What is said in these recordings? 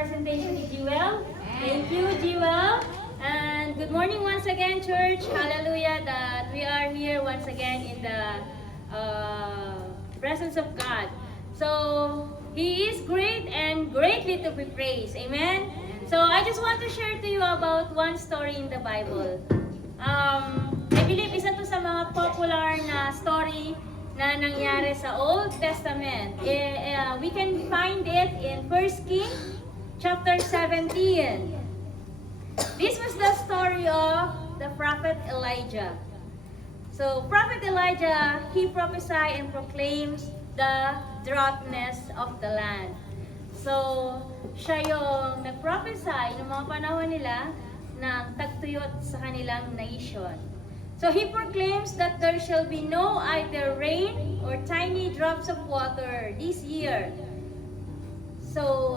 presentation ni Jewel. Thank you, Jewel. And good morning once again, church. Hallelujah that we are here once again in the presence of God. So, He is great and greatly to be praised. Amen? So, I just want to share to you about one story in the Bible. I believe isa to sa mga popular na story na nangyari sa Old Testament. We can find it in 1 Kings chapter 17. This was the story of the prophet Elijah. So, Prophet Elijah, he prophesied and proclaims the droughtness of the land. So, siya yung nag-prophesy ng mga panahon nila ng tagtuyot sa kanilang nation. So, he proclaims that there shall be no either rain or tiny drops of water this year. So,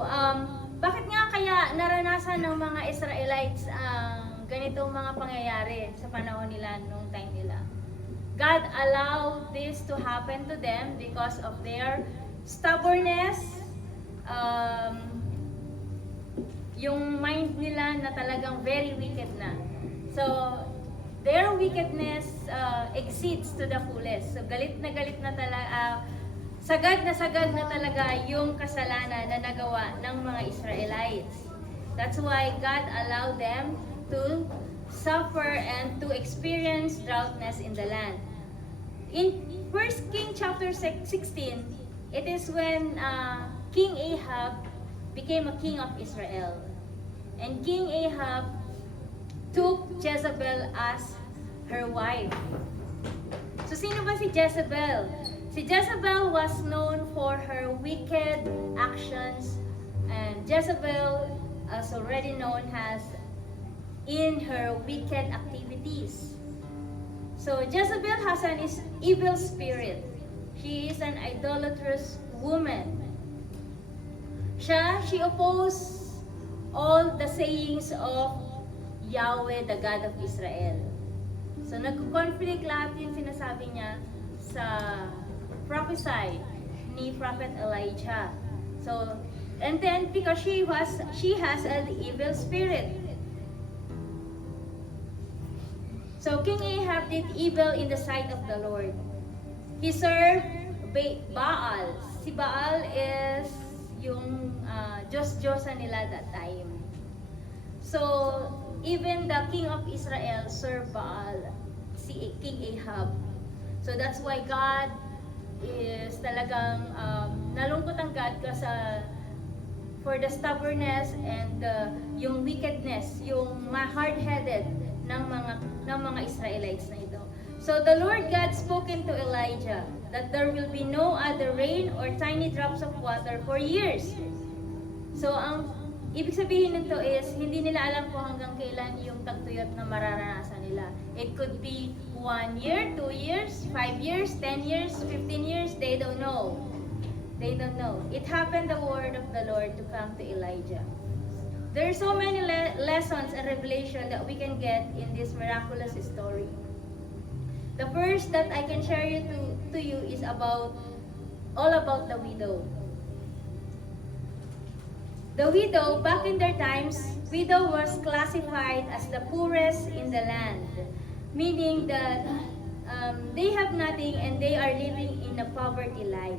bakit nga kaya naranasan ng mga Israelites ang ganitong mga pangyayari sa panahon nila, noong time nila? God allowed this to happen to them because of their stubbornness, yung mind nila na talagang very wicked na. So, their wickedness exceeds to the fullest. So, galit na talaga, sagad na talaga yung kasalanan na nagawa ng mga Israelites. That's why God allowed them to suffer and to experience droughtness in the land. In 1 Kings chapter 16, it is when King Ahab became a king of Israel. And King Ahab took Jezebel as her wife. So, sino ba si Jezebel? Si Jezebel was known for her wicked actions, and Jezebel is already known as in her wicked activities. So, Jezebel has an evil spirit. She is an idolatrous woman. She opposed all the sayings of Yahweh, the God of Israel. So, nagko-conflict lahat yung sinasabi niya sa prophesy ni Prophet Elijah. So, and then because she has an evil spirit. So, King Ahab did evil in the sight of the Lord. He served Baal. Si Baal is yung Diyos-Diyosa nila that time. So, even the king of Israel served Baal, si King Ahab. So, that's why God is talagang nalungkot ang God for the stubbornness and yung wickedness, yung hard-headed ng mga Israelites na ito. So the Lord God spoken to Elijah that there will be no other rain or tiny drops of water for years. So ang ibig sabihin nito is hindi nila alam kung hanggang kailan yung tagtuyot na mararanasan nila. It could be 1 year, 2 years, 5 years, 10 years, 15 years, they don't know. They don't know. It happened the word of the Lord to come to Elijah. There are so many lessons and revelation that we can get in this miraculous story. The first that I can share to you is all about the widow. The widow, back in their times, widow was classified as the poorest in the land, meaning that they have nothing and they are living in a poverty life.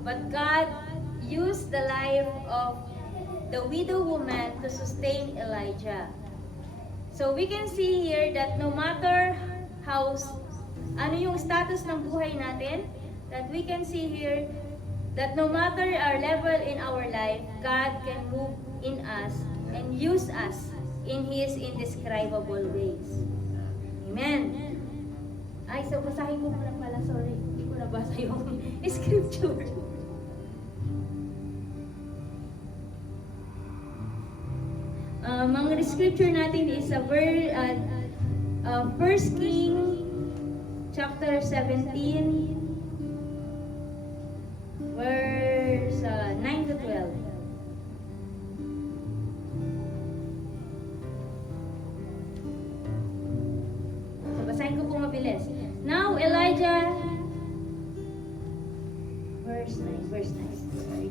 But God used the life of the widow woman to sustain Elijah. So we can see here that no matter ano yung status ng buhay natin, that we can see here that no matter our level in our life, God can move in us and use us in His indescribable ways. Amen. Ay, so basahin ko muna pala, sorry. Hindi ko nabasa yung scripture. Mga scripture natin is 1 Kings chapter 17 verse 9 to 12. So basahin ko po mabilis. Now Elijah verse 9. Sorry.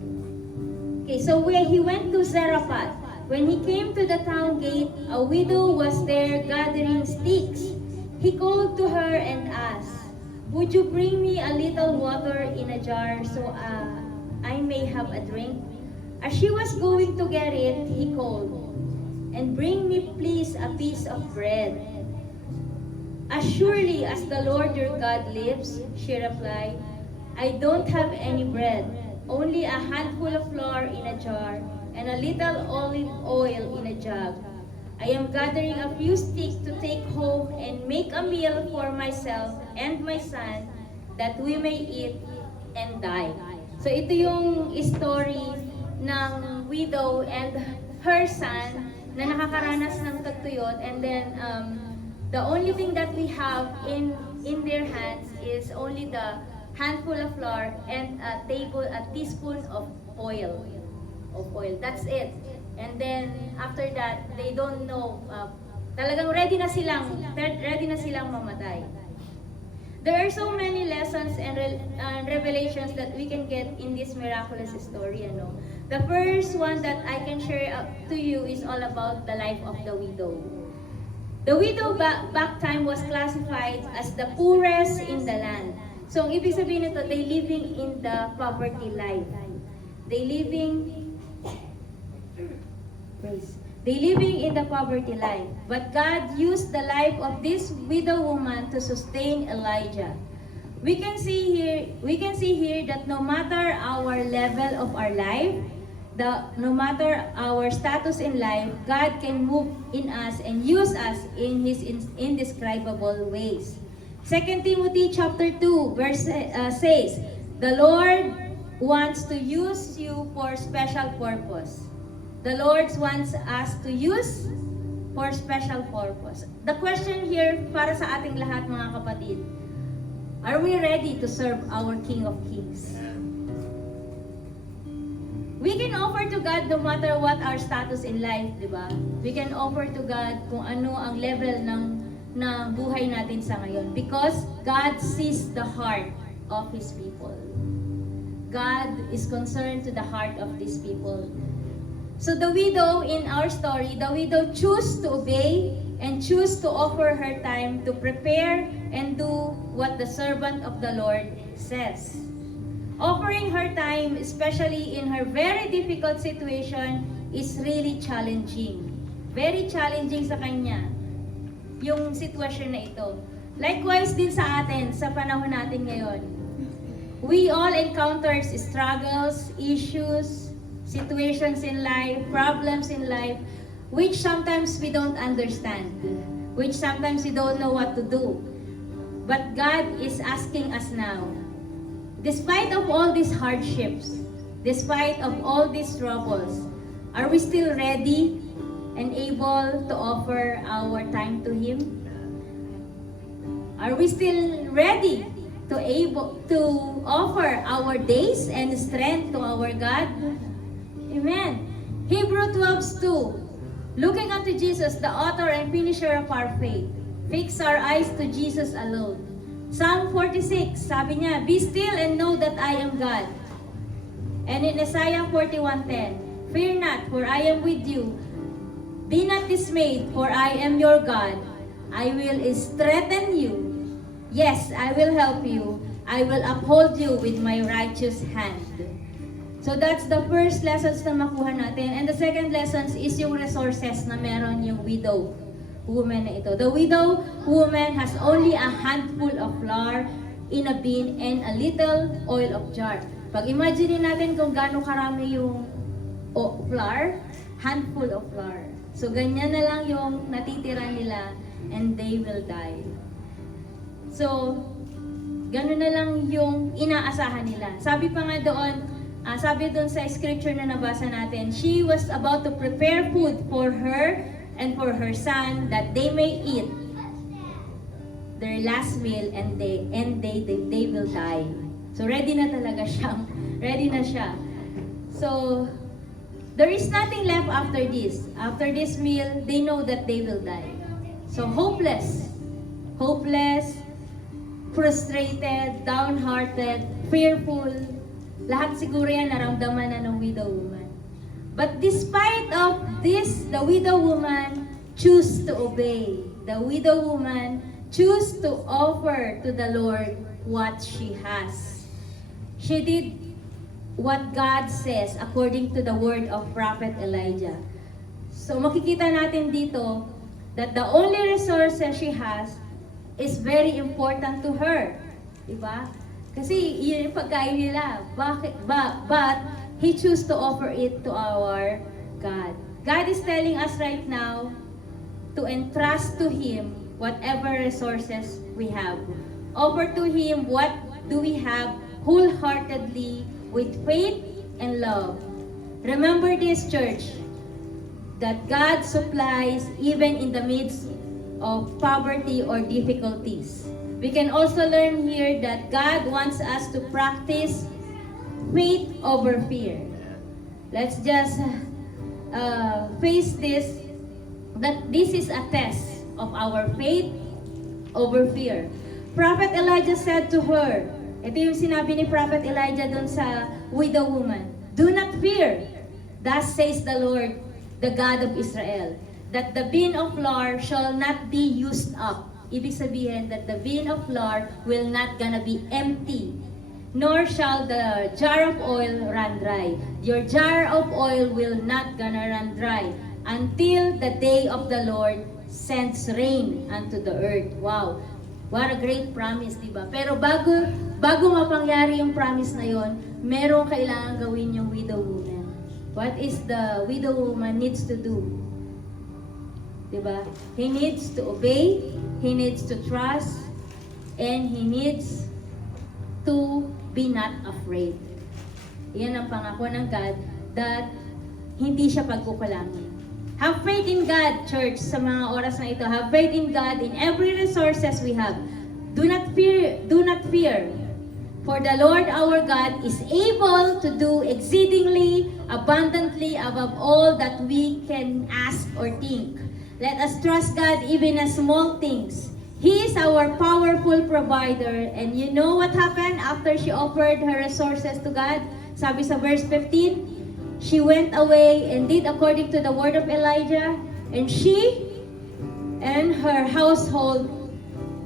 Okay, so where he went to Zarephath. When he came to the town gate, a widow was there gathering sticks. He called to her and asked, "Would you bring me a little water in a jar so I may have a drink?" As she was going to get it, he called, "And bring me please a piece of bread." "As surely as the Lord your God lives," she replied, "I don't have any bread, only a handful of flour in a jar and a little olive oil in a jug. I am gathering a few sticks to take home and make a meal for myself and my son that we may eat and die." So ito yung story ng widow and her son na nakakaranas ng tagtuyot, and then the only thing that we have in their hands is only the handful of flour and a teaspoon of oil. That's it. And then after that, they don't know. Talagang ready na silang mamatay. There are so many lessons and revelations that we can get in this miraculous story. The first one that I can share to you is all about the life of the widow. The widow back time was classified as the poorest in the land. So, ang ibig sabihin nito, they living in the poverty life. They living in the poverty life. But God used the life of this widow woman to sustain Elijah. We can see here that no matter our level of our life, no matter our status in life, God can move in us and use us in His indescribable ways. 2 Timothy chapter 2 verse says, "The Lord wants to use you for special purpose." The Lord wants us to use for special purpose. The question here para sa ating lahat, mga kapatid, are we ready to serve our King of Kings? We can offer to God no matter what our status in life, di ba? We can offer to God kung ano ang level ng buhay natin sa ngayon, because God sees the heart of His people. God is concerned to the heart of these people. So the widow in our story, the widow chose to obey and choose to offer her time to prepare and do what the servant of the Lord says. Offering her time, especially in her very difficult situation, is really challenging. Very challenging sa kanya yung sitwasyon na ito. Likewise din sa atin, sa panahon natin ngayon. We all encounter struggles, issues, situations in life, problems in life, which sometimes we don't understand, which sometimes we don't know what to do. But God is asking us now, despite of all these hardships, despite of all these troubles, are we still ready and able to offer our time to Him? Are we still ready to offer our days and strength to our God? Amen. Hebrews 12:2. Looking unto Jesus, the author and finisher of our faith, fix our eyes to Jesus alone. Psalm 46, sabi niya, "Be still and know that I am God." And in Isaiah 41:10, "Fear not, for I am with you. Be not dismayed, for I am your God. I will strengthen you. Yes, I will help you. I will uphold you with my righteous hand." So that's the first lessons na makuha natin. And the second lessons is yung resources na meron yung widow woman na ito. The widow woman has only a handful of flour in a bin and a little oil of jar. Pag-imagine natin kung gaano karami yung flour, handful of flour. So ganyan na lang yung natitira nila and they will die. So, gano'n na lang yung inaasahan nila. Sabi pa nga doon, sabi doon sa scripture na nabasa natin, she was about to prepare food for her and for her son that they may eat their last meal and they will die. So ready na talaga siya. Ready na siya. So there is nothing left after this. After this meal, they know that they will die. So hopeless, frustrated, downhearted, fearful. Lahat siguro yan naramdaman na ng widow woman. But despite of this, the widow woman chose to obey. The widow woman chose to offer to the Lord what she has. She did what God says according to the word of Prophet Elijah. So makikita natin dito that the only resources she has is very important to her. Diba? Kasi yun yung pagkain nila. But He chose to offer it to our God. God is telling us right now to entrust to Him whatever resources we have. Offer to Him what do we have wholeheartedly with faith and love. Remember this, church, that God supplies even in the midst of poverty or difficulties. We can also learn here that God wants us to practice faith over fear. Let's just face this, that this is a test of our faith over fear. Prophet Elijah said to her, ito yung sinabi ni Prophet Elijah dun sa widow woman, "Do not fear, thus says the Lord, the God of Israel, that the bin of flour shall not be used up." Ibig sabihin that the bin of flour will not gonna be empty, nor shall the jar of oil run dry. Your jar of oil will not gonna run dry until the day of the Lord sends rain unto the earth. Wow! What a great promise, di ba? Pero bago mapangyari yung promise na yon, merong kailangan gawin yung widow woman. What is the widow woman needs to do? Di ba? He needs to obey, he needs to trust, and he needs to be not afraid. Yan ang pangako ng God that hindi siya pagkukulangin. Have faith in God, church, sa mga oras na ito. Have faith in God in every resources we have. Do not fear. For the Lord our God is able to do exceedingly abundantly above all that we can ask or think. Let us trust God even in small things. He is our powerful provider. And you know what happened after she offered her resources to God? Sabi sa verse 15, she went away and did according to the word of Elijah, and she and her household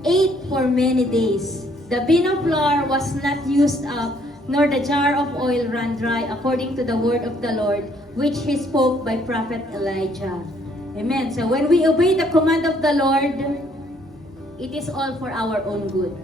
ate for many days. The bin of flour was not used up, nor the jar of oil ran dry, according to the word of the Lord, which He spoke by prophet Elijah. Amen. So when we obey the command of the Lord, it is all for our own good.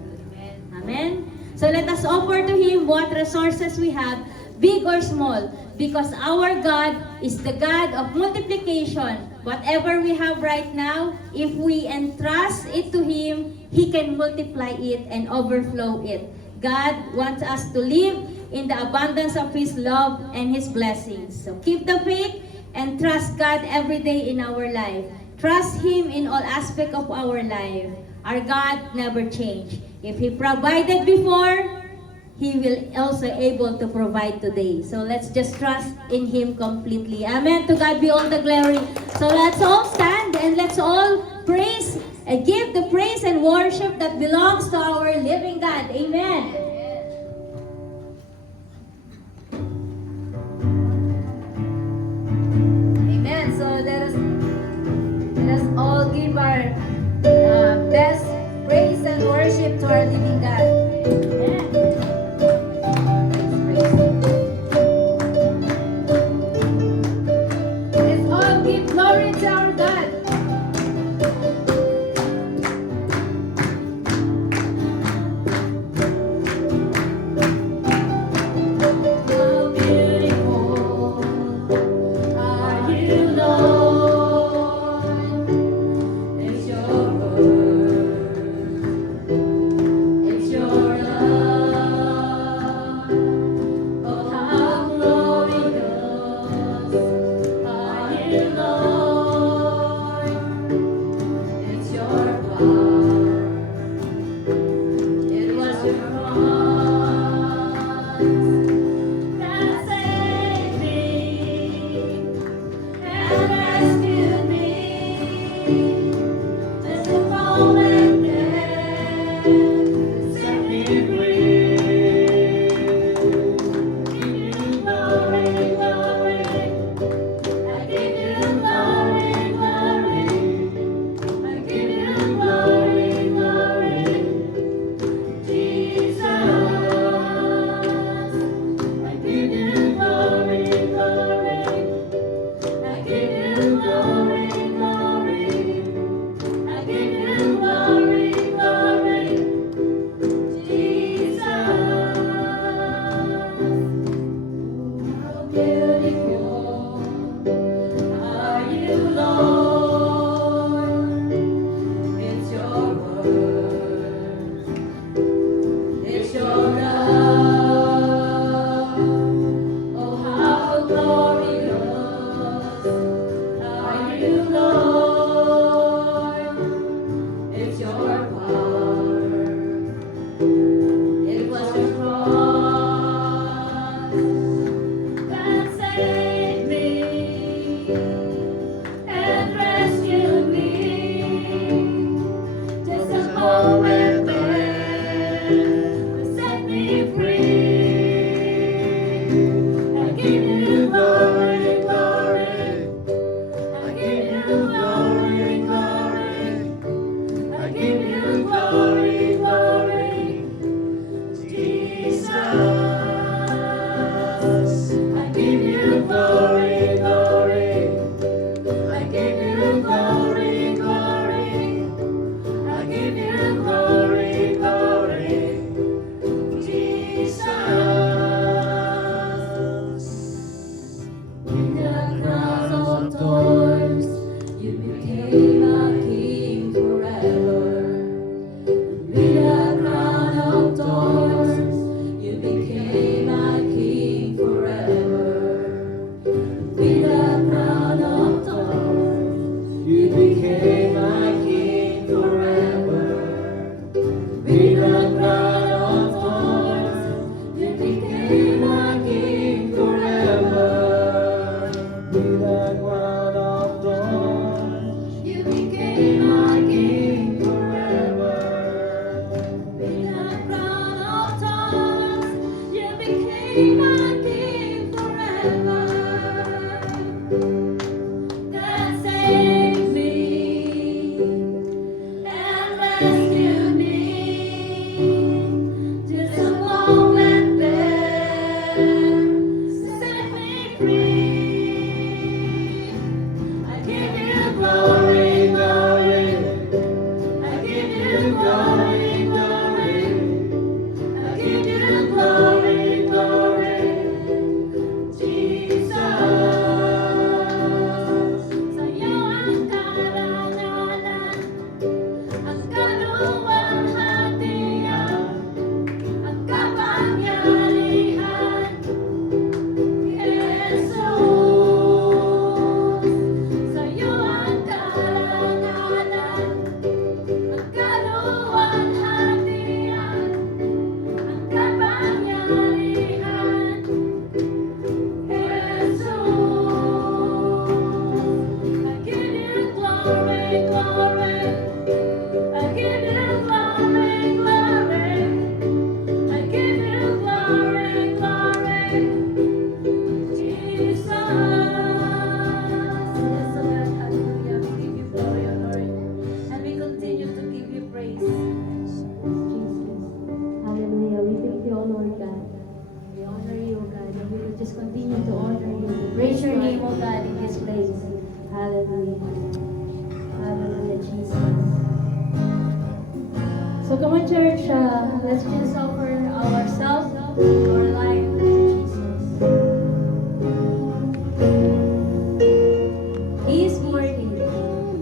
Amen. So let us offer to Him what resources we have, big or small, because our God is the God of multiplication. Whatever we have right now, if we entrust it to Him, He can multiply it and overflow it. God wants us to live in the abundance of His love and His blessings. So keep the faith and trust God every day in our life. Trust Him in all aspects of our life. Our God never changed. If He provided before, He will also able to provide today. So let's just trust in Him completely. Amen. To God be all the glory. So let's all stand and let's all praise and give the praise and worship that belongs to our living God. Amen. Amen. So let us all give our best praise and worship to our living God. Amen. Let's all give glory to our God. How beautiful are you, Lord? Is your word, you glory, glory. I give you glory, glory. Jesus, how beautiful are you, Lord? It's your word, it's your love. Oh, how glorious are you, Lord? It's your power. It was your cross that saved me and rescued me. Just a moment there to set me free. I give you glory, glory. I give you glory, glory. I give you glory, glory. Jesus, I give you glory, glory. I give you glory, glory. I give you glory, glory. Jesus, in the crown of thorns, you became a king forever. With a crown of thorns, you became a king forever. With a crown of thorns, you became a king forever. With a crown of thorns, you became a king forever. With a crown of thorns, you became a king forever. With a crown of thorns, you became a king forever. That saved me and rescued me. Just a moment there, set me free. I give you glory, glory. I give you glory, glory. I give you glory, glory. Jesus, sa'yo ang karangalan, ang kaluwalhatian, ang kapangyarihan. Jesus, sa'yo ang karangalan, ang kaluwalhatian, ang kapangyarihan. Jesus, I give you glory, glory. I give you glory, glory. I give you glory, glory. Jesus. Yes, oh God, hallelujah. We give you glory, O Lord. And we continue to give you praise. Jesus. Hallelujah. We thank you, O Lord God. We honor you, O God. And we will just continue to honor you. Praise your name, O God, in this place. Hallelujah. Hallelujah, Jesus. So come on, church. Let's just offer ourselves, our life to Jesus. He is worthy.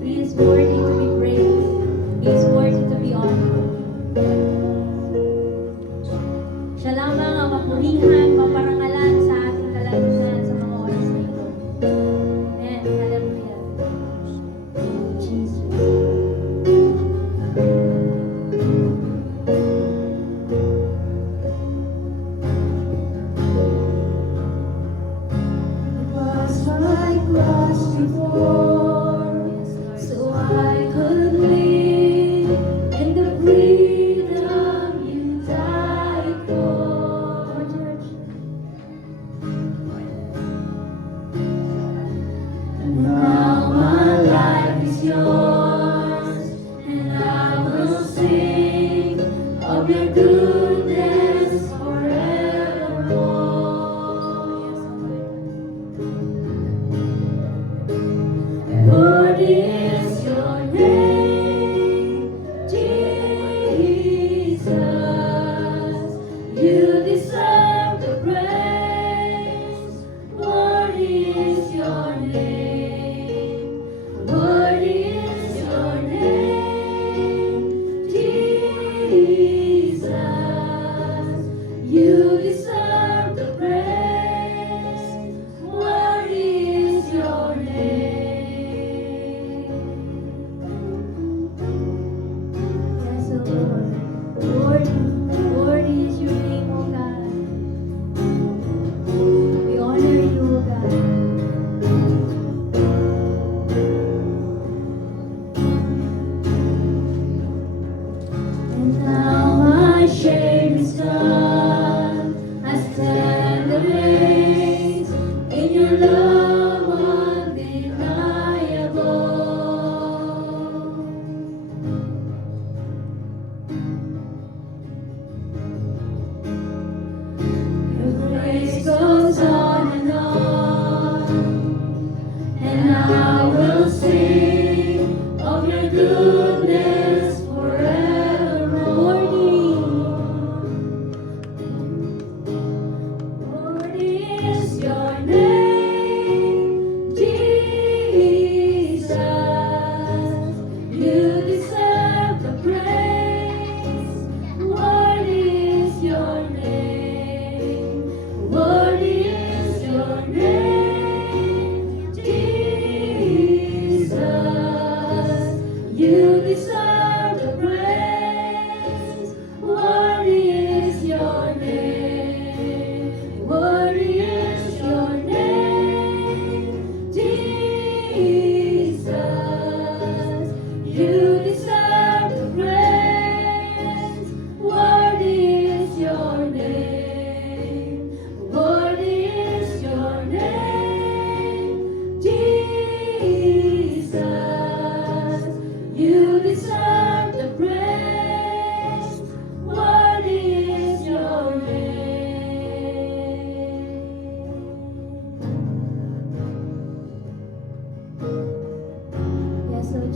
He is worthy to be praised. He is worthy to be honored. Siya lamang ang mapurihan, maparangalan sa ating kalagitnaan sa mga oras na ito. Amen. Hallelujah. Jesus.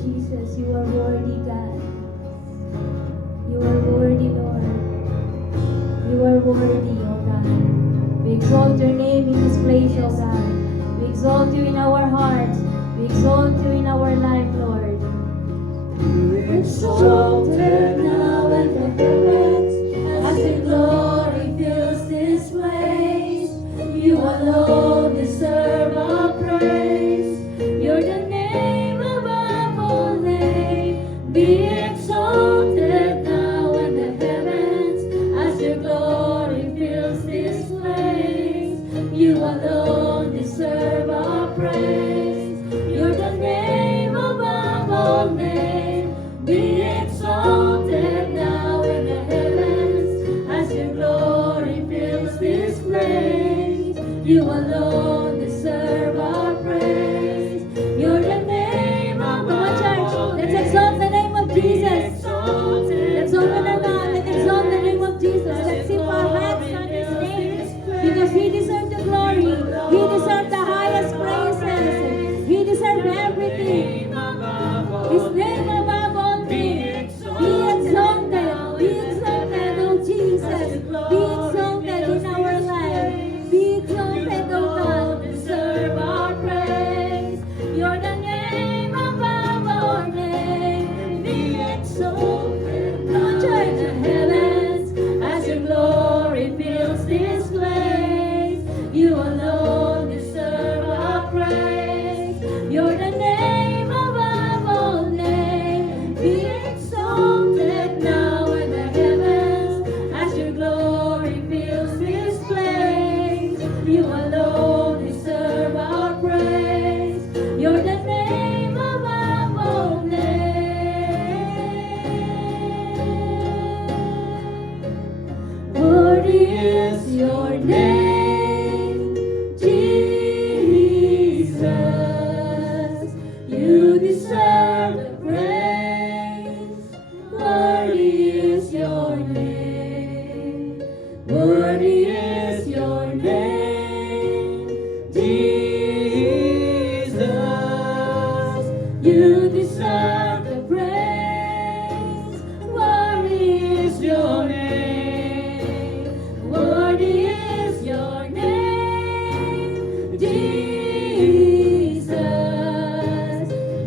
Jesus. You are worthy, God. You are worthy, Lord. You are worthy, oh God. We exalt your name in this place, oh God. We exalt you in our hearts. We exalt you in our life, Lord. Exalted now in the heavens, as your glory fills this place. You alone deserve our praise. You're the name above all names. Be exalted now in the heavens, as your glory fills this place. You alone deserve our praise. You're the name above all names. Be exalted now in the heavens, as your glory fills this place. You alone deserve our praise. You're the name above all names. Let's exalt the name of Jesus. Let's open our mouth and exalt the name of Jesus. Let's sip our hands on His name, because He deserves the glory. He deserves the highest praises. He deserves everything. His name above all names. Be exalted. Be exalted, oh Jesus. Be exalted in our life. Be exalted, oh God. Deserve our praise. You're the name above all names. Be exalted. Come on, church. The heavens, as your glory fills this place. You alone deserve our praise. You're the name above all names. Be exalted now in the heavens, as your glory fills this place. You alone deserve our praise. You're the name above all names. Worthy is your name, Jesus. You deserve the praise. Worthy is your name. Worthy is your name, Jesus. You deserve the praise. Worthy is your name. Worthy is your name, Jesus.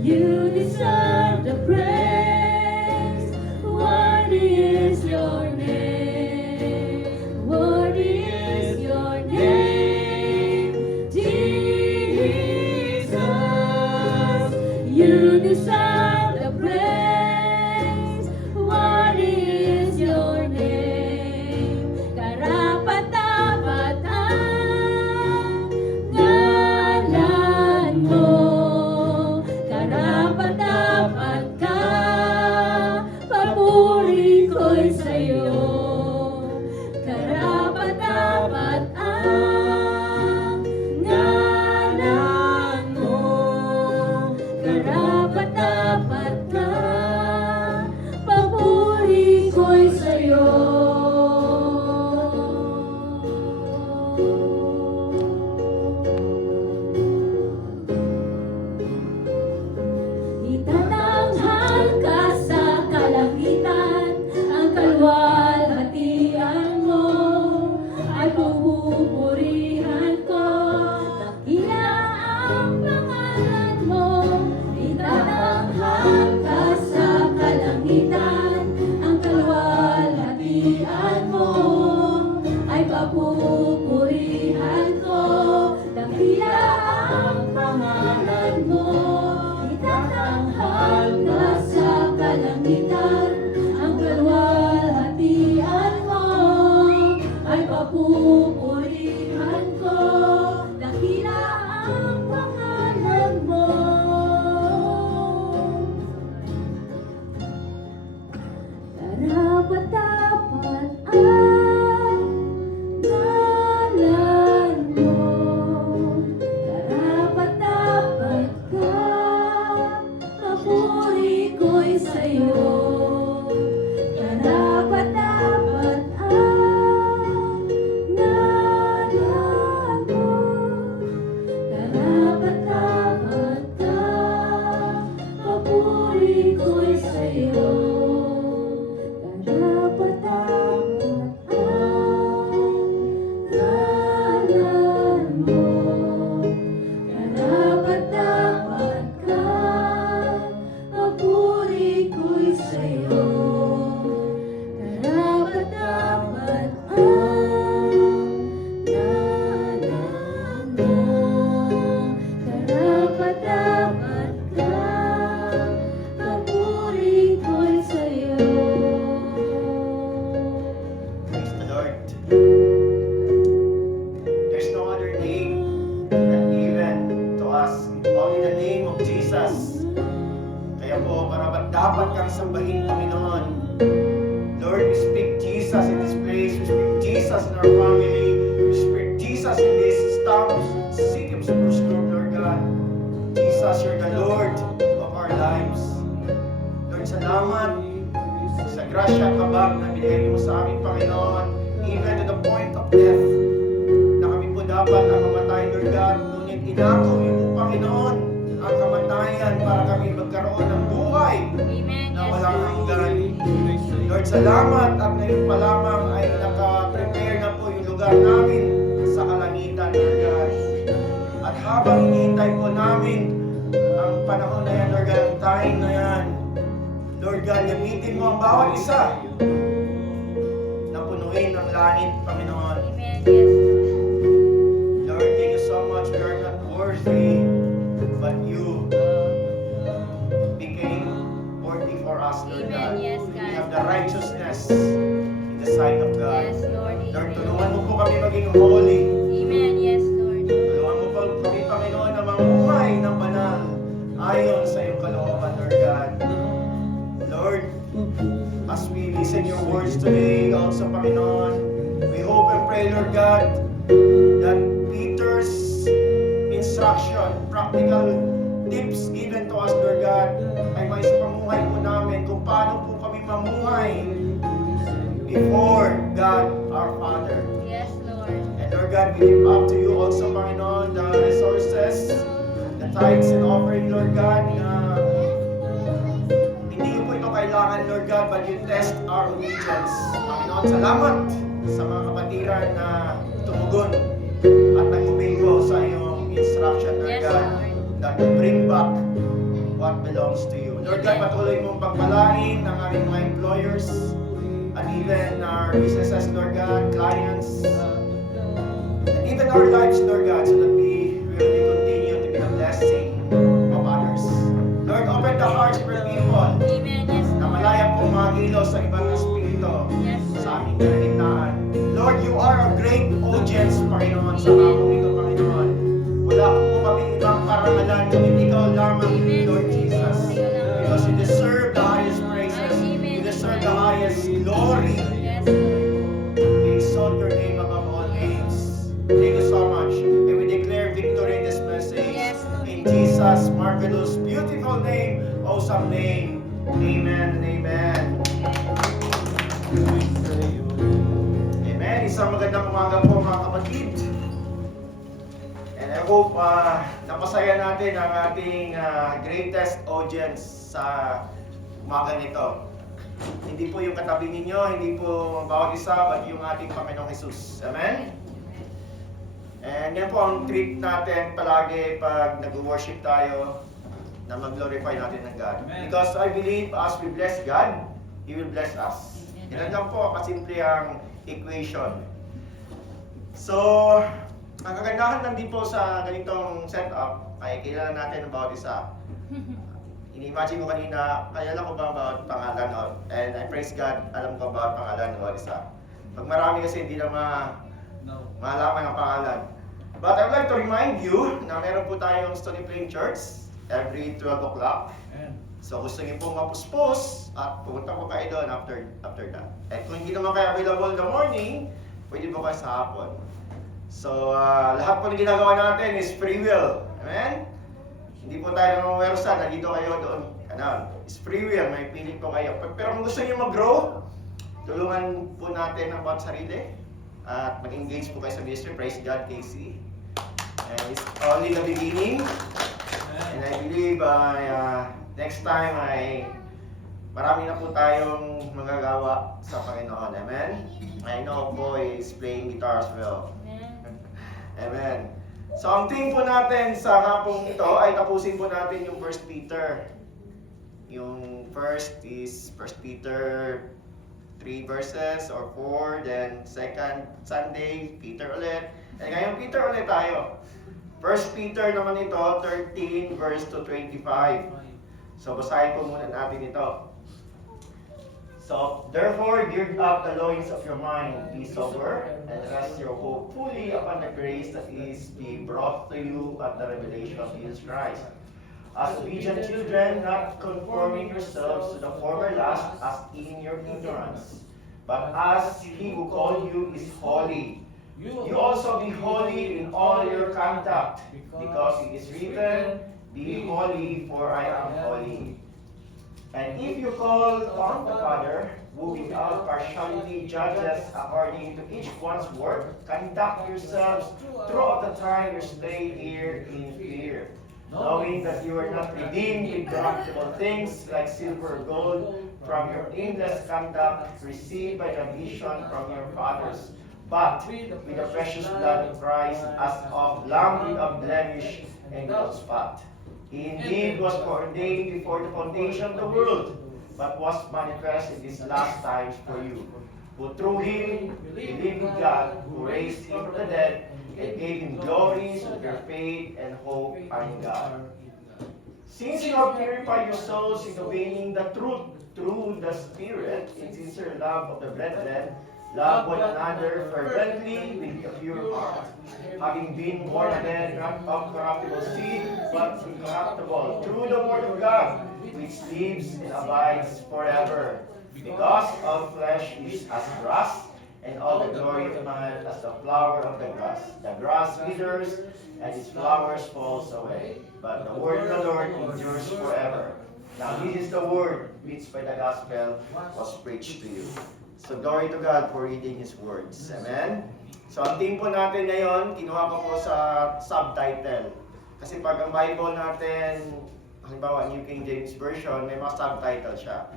You deserve the praise. Worthy is your name. Worthy is your name, Jesus. You deserve the praise. Worthy is your name. Karapat-dapat ang ngalan mo. Karapat-dapat ka, papuri ko'y sa'yo. Karapat-dapat ang ngalan mo. Karapat-dapat karapat-dapat ka, papuri ko'y sa'yo. Praise the Lord. There's no other name that given to us, only the name of Jesus. Kaya po, karapat-dapat kang sambahin, Panginoon. Lord, we speak Jesus in this place. We speak Jesus in our family. We speak Jesus in this town, city of Spruce Grove, Lord God. Jesus, you're the Lord of our lives. Lord, salamat sa grasya at habag na binigay mo sa amin, Panginoon, even to the point of death, na kami po dapat ang mamatay, Lord God. Ngunit inako niyo po, Panginoon, ang kamatayan para kami magkaroon ng buhay Amen. na Yes, walang Lord. hanggan. Lord, salamat at ngayon pa lamang ay naka-prepare na po yung lugar namin sa kalangitan, Lord God. At habang hinihintay po namin ang panahon na yan, Lord God, ang time na yan, Lord God, gamitin mo ang bawat isa na punuin ang langit, Panginoon. Amen. Yes, Lord. Lord, thank you so much. We are not worthy, but you became worthy for us, Lord God. Amen. Yes, We God. have the righteousness in the sight of God. Yes, Lord. Lord, Amen. tulungan mo po kami maging holy. Amen. Yes, Lord. Tulungan mo po kami, Panginoon, na mamuhay ng banal ayon sa iyong kalooban, Lord God. Lord, as we listen your words today, also, Panginoon, we hope and pray, Lord God, that Peter's instruction, practical tips given to us, Lord God, ay may pamuhay po namin kung paano po kami mamuhay before God our Father. Yes, Lord. And Lord God, we give up to you also, Panginoon, the resources, the tithes and offering, Lord God, na hindi po ito kailangan, Lord God, but you test our obedience. Panginoon, salamat sa mga kapatiran na tumugon at nag-obey ko sa iyong instruction, Lord Yes, God, Lord. that you bring back what belongs to you. Lord God, patuloy mong pagpalain ng aming mga employers and even our businesses, Lord God, clients, and even our lives, Lord God, so that we really continue to be a blessing of others. Lord, open the hearts of your people Amen. Yes, na Lord. malaya pong magilaw sa ibang espiritu Yes, sa aming kalagitnaan. Lord, you are a great audience, Panginoon, sa hamong ito, Panginoon. Wala po kami ibang parangalan, kundi ikaw lamang, Lord Jesus. Because you deserve the highest praises. You deserve the highest glory. Yes, Lord. We exalt your name above all names. Thank you so much. And we declare victory in this message. Yes, Lord. In Jesus' marvelous, beautiful name, awesome name. Amen and amen. Amen. Isang magandang umaga po, mga kapatid. And I hope napasaya natin ang ating greatest audience sa umaga nito. Hindi po yung katabi ninyo, hindi po ang bawat isa, but yung ating Panginoong Jesus. Amen? And yan po ang treat natin palagi pag nag-worship tayo, na mag-glorify natin ng God. Amen. Because I believe as we bless God, He will bless us. Yan lang po, kasimple ang equation. So, ang kagandahan lang din po sa ganitong setup ay kilala natin ang bawat isa. Ini-imagine ko kanina, kilala ko ba ang bawat pangalan? And I praise God, alam ko bawat pangalan ng bawat isa. Pag marami kasi hindi na malaman ang pangalan. But I would like to remind you na meron po tayong Stony Plain Church every 12 o'clock. So gusto niyo pong mapuspos at pumunta po kayo doon after that. At kung hindi naman kayo available in the morning, pwede po kayo sa hapon. So lahat po na ginagawa natin is free will. Amen? Hindi po tayo namamawersa, nandito kayo doon. Ano, is free will, may piling po kayo. Pero kung gusto niyo mag-grow, tulungan po natin ang bawat sarili. At mag-engage po kayo sa ministry. Praise God, KC. And it's only the beginning. And I believe next time ay marami na po tayong magagawa sa Panginoon. Amen? I know boy is playing guitar as well. Amen. Amen. So ang theme po natin sa hapong ito ay tapusin po natin yung 1 Peter. Yung first is 1 Peter 3 verses or 4, then second Sunday, Peter ulit. And ngayon Peter ulit tayo. First Peter naman ito, 13 verse to 25. So basahin po muna natin ito. So, therefore, gird up the loins of your mind, be sober, and rest your hope fully upon the grace that is be brought to you at the revelation of Jesus Christ. As obedient children, not conforming yourselves to the former lust as in your ignorance, but as he who called you is holy, you also be holy in all your conduct, because it is written, be holy, for I am holy. And if you call on the Father, who without partiality judges according to each one's work, conduct yourselves throughout the time you stay here in fear, knowing that you are not redeemed with corruptible things like silver or gold from your aimless conduct received by tradition from your fathers, but with the precious blood of Christ, as of lamb without blemish and without spot. He indeed was foreordained before the foundation of the world, but was manifest in these last times for you, who through him believe in God, who raised him from the dead, and gave him glory, so that your faith and hope are in God. Since you have purified your souls in obeying the truth through the Spirit, in sincere love of the brethren, love one another fervently with a pure heart, having been born again, not of corruptible seed, but incorruptible, through the word of God, which lives and abides forever. Because all flesh is as grass, and all the glory of man as the flower of the grass. The grass withers, and its flowers falls away. But the word of the Lord endures forever. Now this is the word which by the gospel was preached to you. So glory to God for reading His words. Amen? So ang team po natin ngayon, kinuha ko po sa subtitle. Kasi pag ang Bible natin, halimbawa New King James Version, may mga subtitle siya.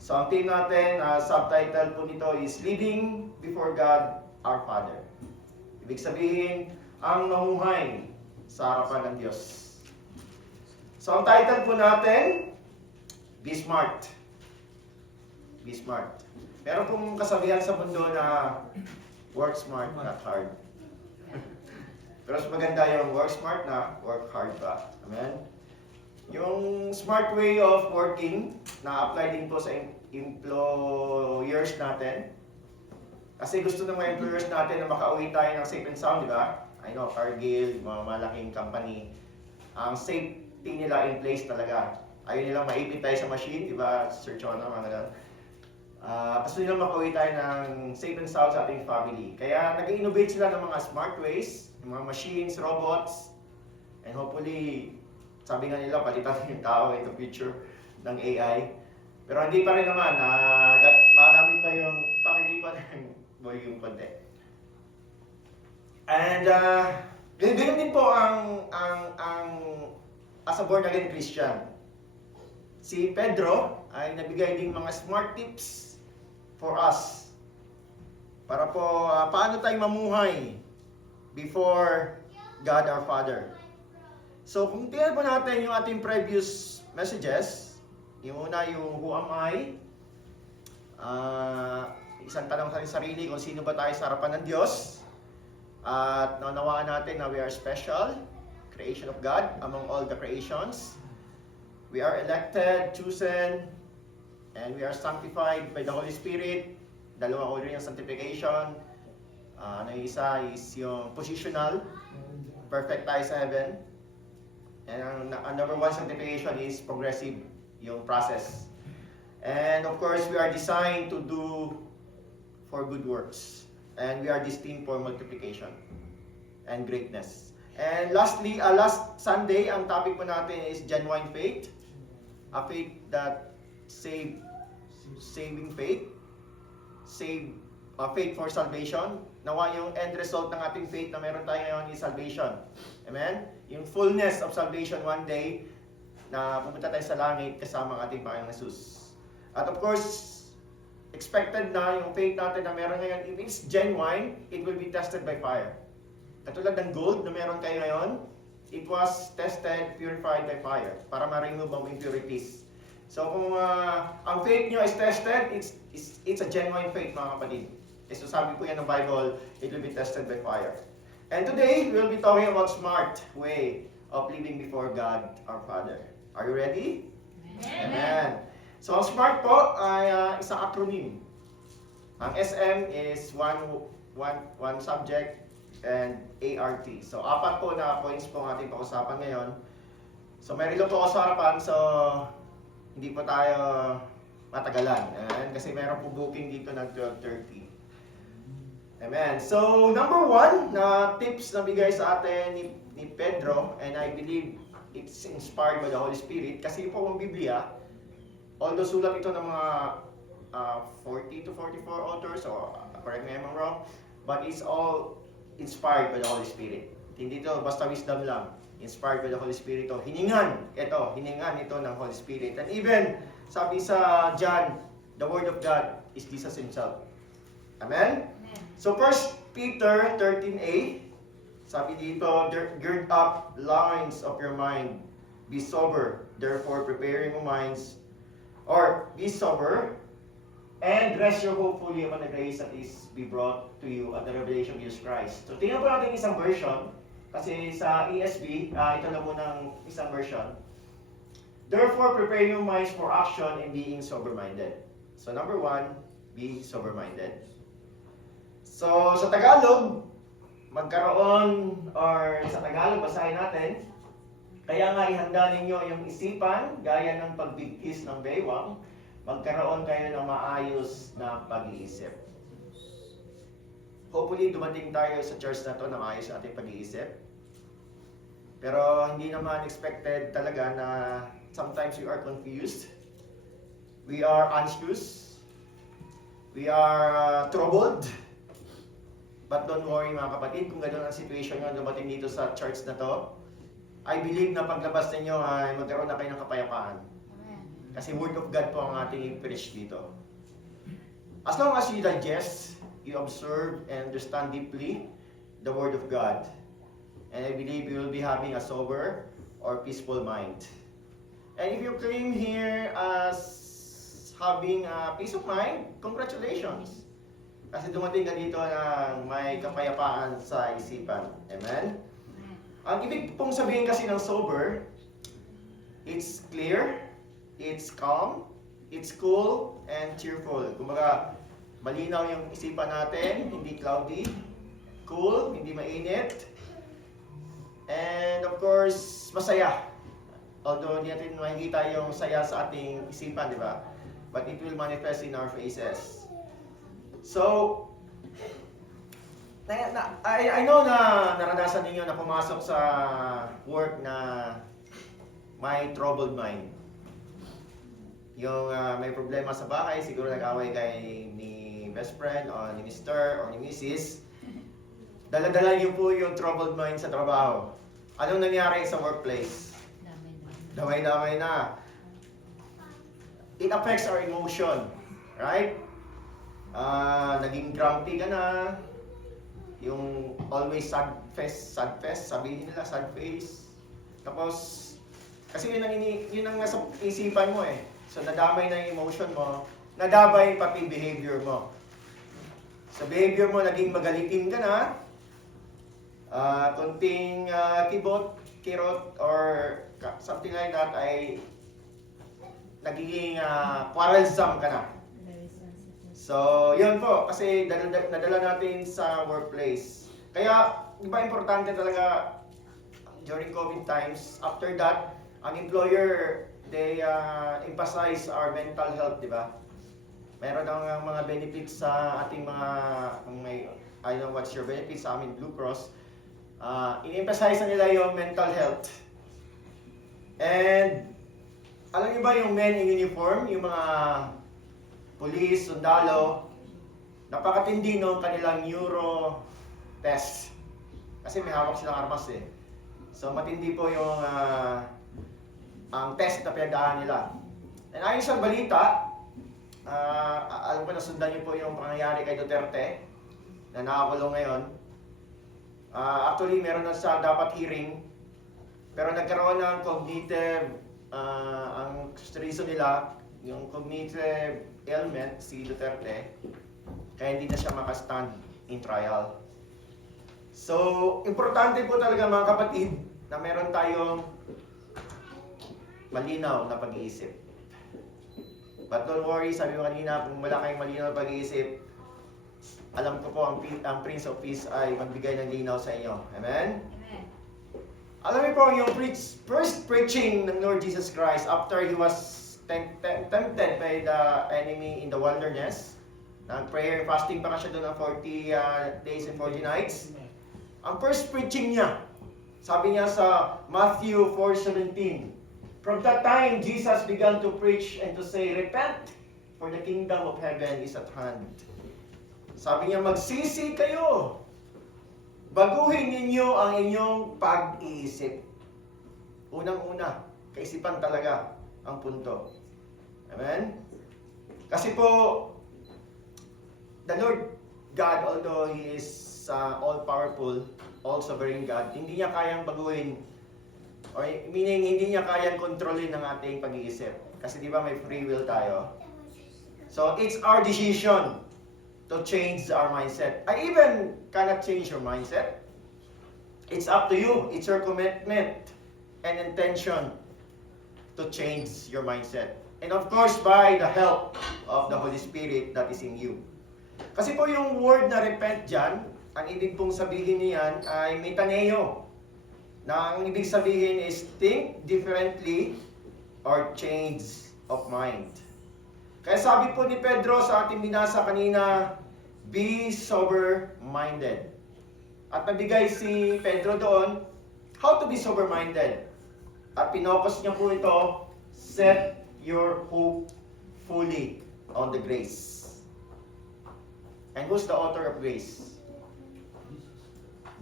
So ang team natin, subtitle po nito is Living Before God Our Father. Ibig sabihin, ang mamuhay sa harapan ng Diyos. So ang title po natin, Be Smart. Be Smart. Meron pong kasabihan sa mundo na work smart, not hard. Pero mas maganda yung work smart na work hard pa. Amen? Yung smart way of working, na-apply din po sa employers natin. Kasi gusto ng mga employers natin na makauwi tayo ng safe and sound, di ba? I know, Cargill, mga malaking company, ang safety nila in place talaga. Ayaw nilang maipit tayo sa machine, di ba? Sir Chona, mga ganun. Gusto nilang makauwi tayo ng safe and sound sa ating family. Kaya nag-innovate sila ng mga smart ways, mga machines, robots, and hopefully, sabi nga nila, palitan yung tao in the future ng AI. Pero hindi pa rin naman, magamit pa yung pakilipan ng volume konti. And, ganun din po ang as a born again Christian. Si Pedro ay nabigay ding mga smart tips for us. Para po, paano tayo mamuhay before God our Father. So, kung tingnan po natin yung ating previous messages, yung una yung Who am I? Isang tanong sa sarili kung sino ba tayo sa harapan ng Diyos. At naunawaan natin na we are special, creation of God among all the creations. We are elected, chosen, and we are sanctified by the Holy Spirit. Dalawang order yung sanctification. Yung isa is yung positional, perfect tayo sa heaven. And ang number one sanctification is progressive, yung process. And of course, we are designed to do for good works. And we are destined for multiplication and greatness. And lastly, last Sunday, ang topic po natin is genuine faith. A faith that saving faith. Faith for salvation. Nawa yung end result ng ating faith na meron tayo ngayon is salvation. Amen? Yung fullness of salvation one day na pupunta tayo sa langit kasama ang ating Panginoong Jesus. At of course, expected na yung faith natin na meron ngayon, if it's genuine, it will be tested by fire. Katulad ng gold na meron kayo ngayon, it was tested, purified by fire para ma-remove ang impurities. So kung ang faith nyo is tested, it's a genuine faith, mga kapatid. So sabi po yan ng Bible, it will be tested by fire. And today, we'll be talking about smart way of living before God, our Father. Are you ready? Amen. So, ang SMART po ay isang acronym. Ang SM is one subject and ART. So, apat po na points po ang ating pag-usapan ngayon. So, may relo po ako sa harapan, so hindi po tayo matagalan. Amen? Kasi meron po booking dito ng 12:30. Amen. So, number one na tips na bigay sa atin ni Pedro, and I believe it's inspired by the Holy Spirit, kasi po ang Biblia, although sulat ito ng mga 40 to 44 authors, so correct me if I'm wrong, but it's all inspired by the Holy Spirit. Hindi ito basta wisdom lang. Inspired by the Holy Spirit ito. Hiningan ito ng Holy Spirit. And even, sabi sa John, the Word of God is Jesus Himself. Amen? So 1 Peter 13a, sabi dito, gird up loins of your mind, be sober, therefore preparing your minds, or be sober, and rest your hope fully upon the grace that is be brought to you at the revelation of Jesus Christ. So tingnan po natin isang version, kasi sa ESV, ito na munang isang version. Therefore, prepare your minds for action and being sober-minded. So number one, be sober-minded. So sa Tagalog, sa Tagalog, basahin natin, kaya nga ihanda ninyo yung isipan, gaya ng pagbigkis ng baywang, magkaroon kayo ng maayos na pag-iisip. Hopefully, dumating tayo sa church na to na maayos na ating pag-iisip. Pero hindi naman expected talaga na sometimes we are confused, we are anxious, we are troubled. But don't worry mga kapatid, kung gano'n ang situation nyo dumating dito sa church na to, I believe na paglabas ninyo ay magkaroon na kayo ng kapayapaan. Kasi Word of God po ang ating i-preach dito. As long as you digest, you observe and understand deeply the Word of God. And I believe you will be having a sober or peaceful mind. And if you came here as having a peace of mind, congratulations. Kasi dumating ka dito ng may kapayapaan sa isipan. Amen? Ang ibig pong sabihin kasi ng sober, it's clear, it's calm, it's cool, and cheerful. Kumbaga, malinaw yung isipan natin, hindi cloudy, cool, hindi mainit, and of course, masaya. Although hindi natin makikita yung saya sa ating isipan, di ba? But it will manifest in our faces. So, I know na naranasan ninyo na pumasok sa work na may troubled mind. Yung may problema sa bahay, siguro nag-away kay ni best friend o ni Mr. o ni Mrs. Dala-dala niyo po yung troubled mind sa trabaho. Anong nangyari sa workplace? Damay-damay na. It affects our emotion, right? Naging grumpy ka na, yung always sad face, sabihin nila, sad face. Tapos, kasi yun ang nasa isipan mo eh. So, nadamay na yung emotion mo, nadamay pati behavior mo. Sa behavior mo, naging magalitin ka na, konting kirot, or something like that, ay nagiging quarrelsome ka na. So, yun po, kasi nadala natin sa workplace. Kaya, di ba importante talaga during COVID times, after that, ang employer, they emphasize our mental health, di ba? Meron ang mga benefits sa ating mga, I don't know what's your benefits sa amin, Blue Cross. In-emphasize na nila yung mental health. And, alam niyo ba yung men in uniform, yung mga police, sundalo, napakatindi ng kanilang neuro test. Kasi may hawak silang armas eh. So matindi po yung ang test na pinagdaan nila. And ayon sa balita, alam ko na sundan niyo po yung pangyayari kay Duterte na nakakulong ngayon. Actually, meron na sa dapat hearing, pero nagkaroon ng cognitive, ang reason nila, yung cognitive ailment si Duterte, kaya hindi na siya makastand in trial. So, importante po talaga mga kapatid na meron tayong malinaw na pag-iisip. But don't worry, sabi ko kanina, kung wala kayong malinaw na pag-iisip, alam ko po ang Prince of Peace ay magbigay ng linaw sa inyo. Amen? Amen. Alam niyo po, yung first preaching ng Lord Jesus Christ after He was tempted by the enemy in the wilderness, nag-prayer, fasting pa siya doon ng 40 days and 40 nights. Ang first preaching niya, sabi niya sa Matthew 4:17, from that time, Jesus began to preach and to say, repent, for the kingdom of heaven is at hand. Sabi niya, magsisi kayo. Baguhin ninyo ang inyong pag-iisip. Unang-una, kaisipan talaga ang punto. Amen? Kasi po, the Lord God, although He is all-powerful, all-sovereign God, hindi niya kayang baguhin, or meaning hindi niya kayang kontrolin ang ating pag-iisip. Kasi di ba may free will tayo? So, it's our decision to change our mindset. I even cannot change your mindset. It's up to you. It's your commitment and intention to change your mindset. And of course, by the help of the Holy Spirit that is in you. Kasi po yung word na repent dyan, ang ibig pong sabihin niyan ay metaneo. Na ang ibig sabihin is think differently or change of mind. Kaya sabi po ni Pedro sa ating binasa kanina, be sober-minded. At nabigay si Pedro doon, how to be sober-minded. At pinokos niya po ito, set your hope fully on the grace. And who's the author of grace?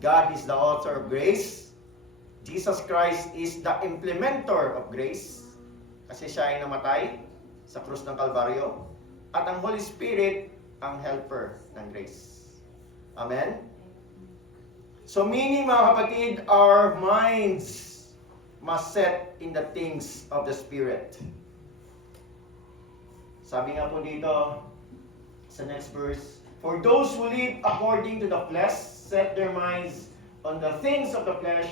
God is the author of grace. Jesus Christ is the implementer of grace. Kasi siya ay namatay sa krus ng Kalbaryo. At ang Holy Spirit ang helper ng grace. Amen? So meaning mga kapatid, our minds must set in the things of the Spirit. Sabi nga po dito sa next verse, for those who live according to the flesh set their minds on the things of the flesh,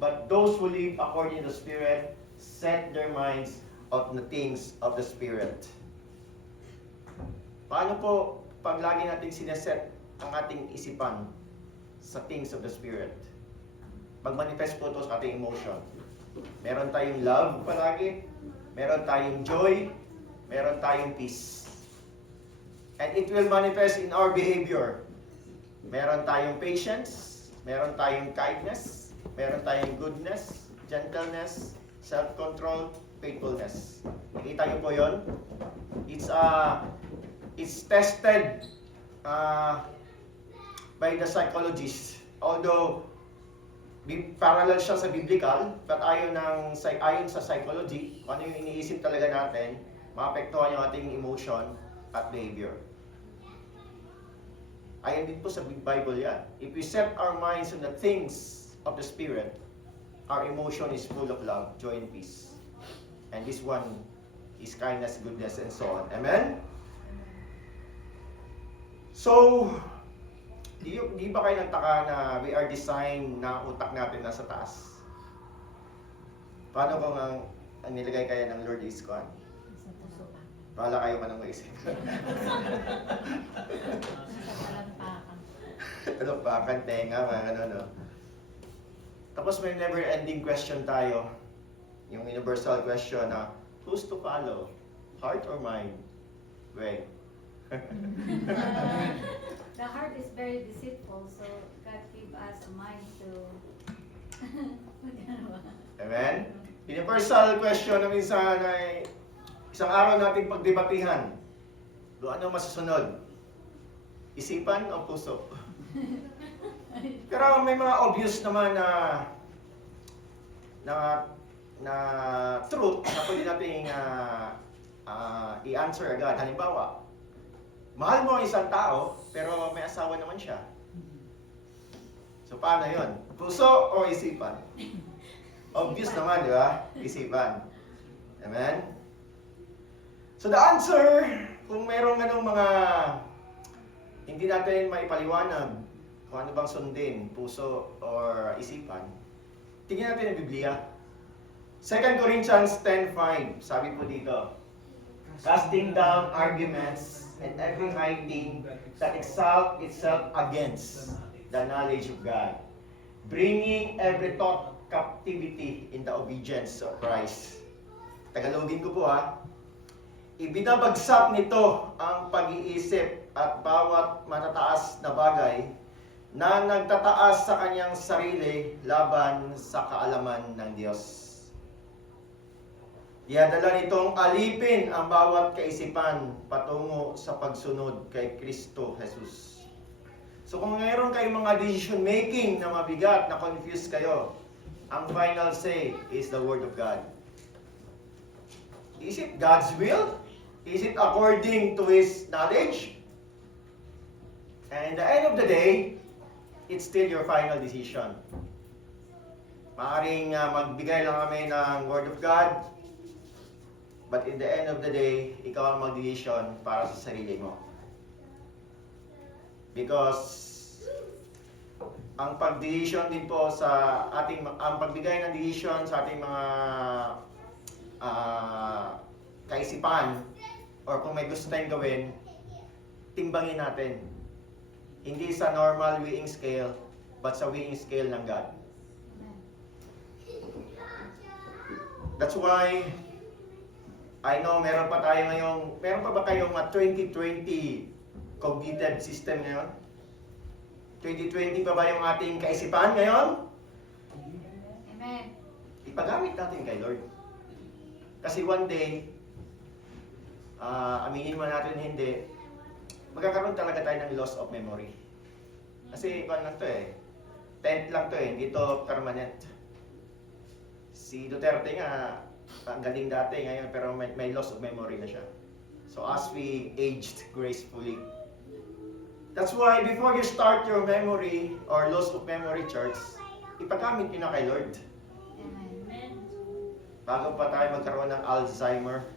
but those who live according to the Spirit set their minds on the things of the Spirit. Paano po pag lagi natin sineset ang ating isipan sa things of the Spirit? Mag-manifest po ito sa ating emotion. Meron tayong love palagi, meron tayong joy, meron tayong peace. And it will manifest in our behavior. Meron tayong patience, meron tayong kindness, meron tayong goodness, gentleness, self-control, faithfulness. Nakita niyo po yun? It's tested by the psychologists. Although parallel siya sa biblical, but ayon sa psychology, kung ano yung iniisip talaga natin, maapektuhan yung ating emotion at behavior. Ayon din po sa Bible yan. If we set our minds on the things of the Spirit, our emotion is full of love, joy, and peace. And this one is kindness, goodness, and so on. Amen? So, di ba kayo nagtaka na we are designed na utak natin nasa taas? Paano kung ang nilagay kayo ng Lord is kwan? Sa puso pa. Bahala kayo man ang maisip. Sa talampakan. Talampakan, tenga, mga ano, no? Tapos may never-ending question tayo. Yung universal question na, who's to follow? Heart or mind? Wait. The heart is very deceitful, so God give us a mind to. Amen? Universal question na minsan ay isang araw nating pagdebatihan. Doon ano masusunod? Isipan o puso? Pero may mga obvious naman na truth na pwede nating i-answer agad. Halimbawa, mahal mo ang isang tao, pero may asawa naman siya. So, paano yun? Puso o isipan? Obvious naman, di ba? Isipan. Amen? So, the answer, kung mayroong mga hindi natin maipaliwanag kung ano bang sundin, puso or isipan, tingnan natin ang Biblia. 2 Corinthians 10:5, sabi po dito, casting down arguments and every high thing that exalt itself against the knowledge of God, bringing every thought captivity in the obedience of Christ. Tagalogin ko po ha. Ibinabagsak nito ang pag-iisip at bawat matataas na bagay na nagtataas sa kanyang sarili laban sa kaalaman ng Diyos. Iadala nitong alipin ang bawat kaisipan patungo sa pagsunod kay Kristo Jesus. So kung mayroon kayong mga decision making na mabigat, na confused kayo, ang final say is the Word of God. Is it God's will? Is it according to His knowledge? And at the end of the day, it's still your final decision. Maaaring magbigay lang kami ng Word of God, but in the end of the day, ikaw ang mag-decision para sa sarili mo. Because ang pag-decision din po sa ating, ang pagbigay ng decision sa ating mga kaisipan, or kung may gusto tayong gawin, timbangin natin. Hindi sa normal weighing scale, but sa weighing scale ng God. That's why, I know meron pa ba kayong 2020 cognitive system ngayon? 2020 pa ba yung ating kaisipan ngayon? Amen. Ipagamit natin kay Lord. Kasi one day, aminin man natin hindi, magkakaroon talaga tayo ng loss of memory. Kasi kung lang to tent lang to hindi to permanent. Si Duterte nga, ang galing dati ngayon, pero may loss of memory na siya. So as we aged gracefully, that's why before you start your memory or loss of memory, church, ipagamit nyo na kay Lord. Amen. Bago pa tayo magkaroon ng Alzheimer.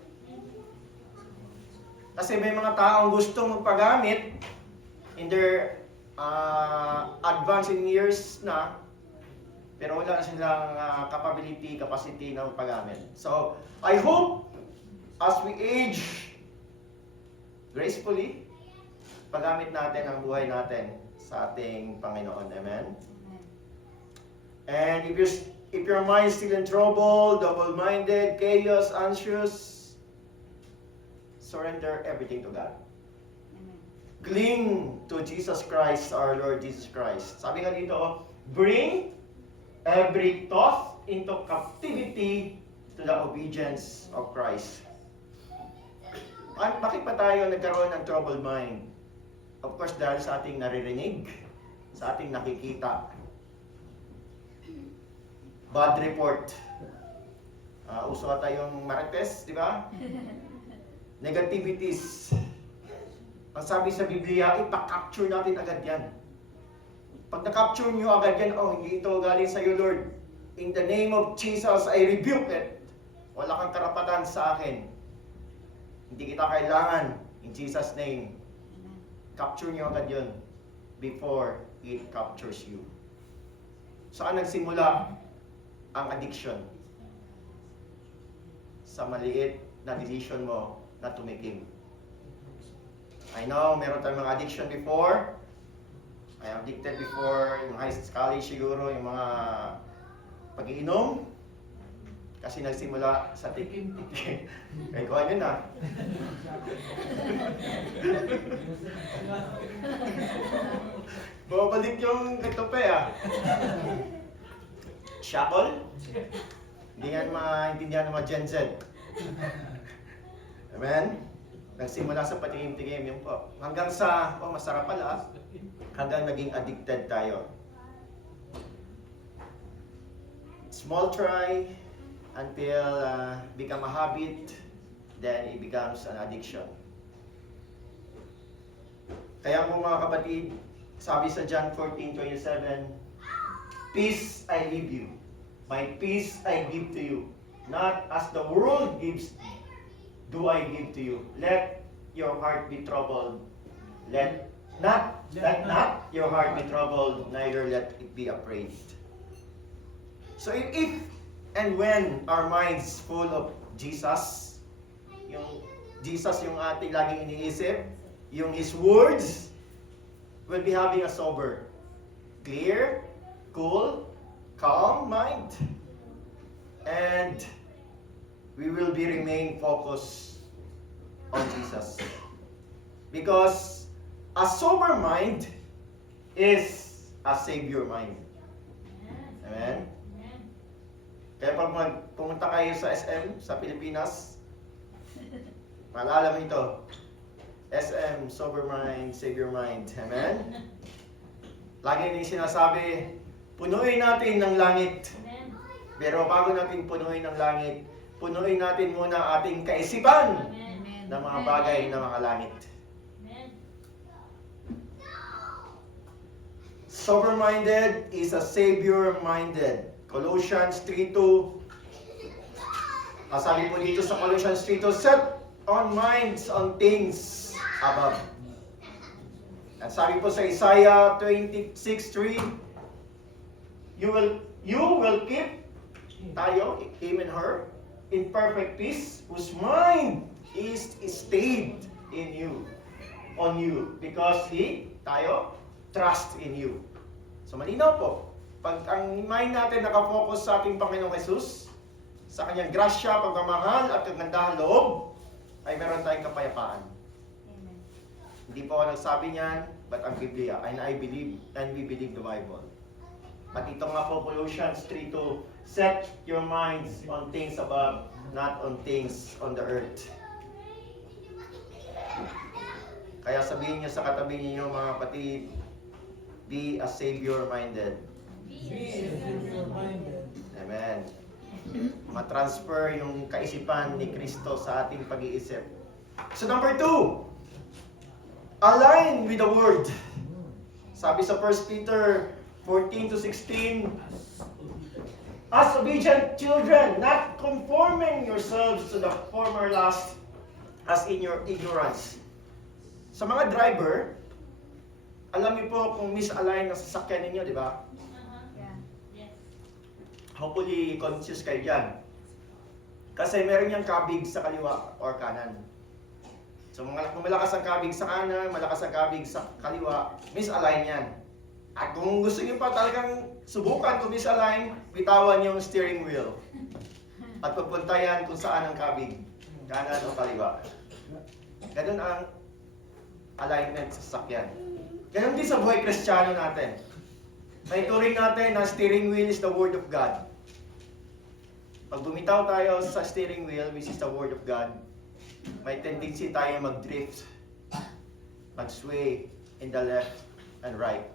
Kasi may mga taong gustong magpagamit in their advancing years na, pero wala na silang capacity na magpagamit. So, I hope as we age gracefully, paggamit natin ang buhay natin sa ating Panginoon. Amen? Amen. And if your mind is still in trouble, double-minded, chaos, anxious, surrender everything to God. Amen. Cling to Jesus Christ, our Lord Jesus Christ. Sabi nga dito, bring every thought into captivity to the obedience of Christ. Bakit pa tayo nagkaroon ng troubled mind? Of course, dahil sa ating naririnig, sa ating nakikita. Bad report. Uso ata yung marites, di ba? Negativities. Ang sabi sa Biblia, ipa-capture natin agad yan. Pag na-capture nyo agad yan, hindi ito galing sa iyo, Lord. In the name of Jesus, I rebuke it. Wala kang karapatan sa akin. Hindi kita kailangan. In Jesus' name. Capture nyo agad yun before it captures you. Saan nagsimula ang addiction? Sa maliit na decision mo na tumikim. I know, meron tayong mga addiction before. I am addicted before, yung high college siguro, yung mga pag-iinom. Kasi nagsimula sa tikim-tikim. Kaya kuha nyo na. Babalik yung katupe Shackle? Hindi yan maintindihan ng mga Gen Z. Amen? Nagsimula sa patingin-tingin yun po. Hanggang sa, masarap pala. Hanggang naging addicted tayo. Small try until become a habit, then it becomes an addiction. Kaya po mga kapatid, sabi sa John 14:27, peace I leave you, my peace I give to you, not as the world gives do I give to you. Let your heart be troubled, let Let not your heart be troubled, neither let it be afraid. So if and when our minds full of Jesus, yung Jesus yung ating laging iniisip, yung His words, we'll be having a sober, clear, cool, calm mind. And we will be remain focused on Jesus. Because a sober mind is a Savior mind. Amen? Kaya pag pumunta kayo sa SM, sa Pilipinas, maalala mo ito. SM, sober mind, Savior mind. Amen? Lagi din sinasabi, punuin natin ng langit. Pero bago natin punuin ng langit, punuin natin muna ating kaisipan ng mga bagay na mga langit. Sober-minded is a Savior-minded. Colossians 3:2. Sabi po dito sa Colossians 3:2, set on minds on things above. At sabi po sa Isaiah 26:3, you will keep tayo, him and her, in perfect peace, whose mind is stayed in you, on you, because tayo, trust in you. So malinaw po, pag ang mind natin nakafocus sa ating Panginoong Jesus, sa kanyang grasya, pagmamahal at kagandahan loob, ay meron tayong kapayapaan. Amen. Hindi po ako nagsabi niyan, but ang Biblia, and I believe, and we believe the Bible. At ito nga po, Colossians 3:2, set your minds on things above, not on things on the earth. Kaya sabihin niyo sa katabi niyo, mga kapatid, be a Savior-minded. Amen. Ma-transfer yung kaisipan ni Kristo sa ating pag-iisip. So number 2, align with the Word. Sabi sa 1 Peter 14-16, as obedient children, not conforming yourselves to the former lust as in your ignorance. Sa mga driver, alam niyo po kung misalign na sasakyan ninyo, di ba? Yeah. Hopefully, conscious kayo dyan. Kasi meron niyang kabig sa kaliwa or kanan. So, kung malakas ang kabig sa kanan, malakas ang kabig sa kaliwa, misalign yan. At kung gusto niyo pa talagang subukan kung misalign, bitawan yung steering wheel. At pagpuntayan kung saan ang kabig, kanan o kaliwa. Ganun ang alignment sa sasakyan. Ganun din sa buhay Kristiyano natin. May turing natin na steering wheel is the Word of God. Pag bumitaw tayo sa steering wheel, which is the Word of God, may tendency tayo mag-drift, mag-sway in the left and right.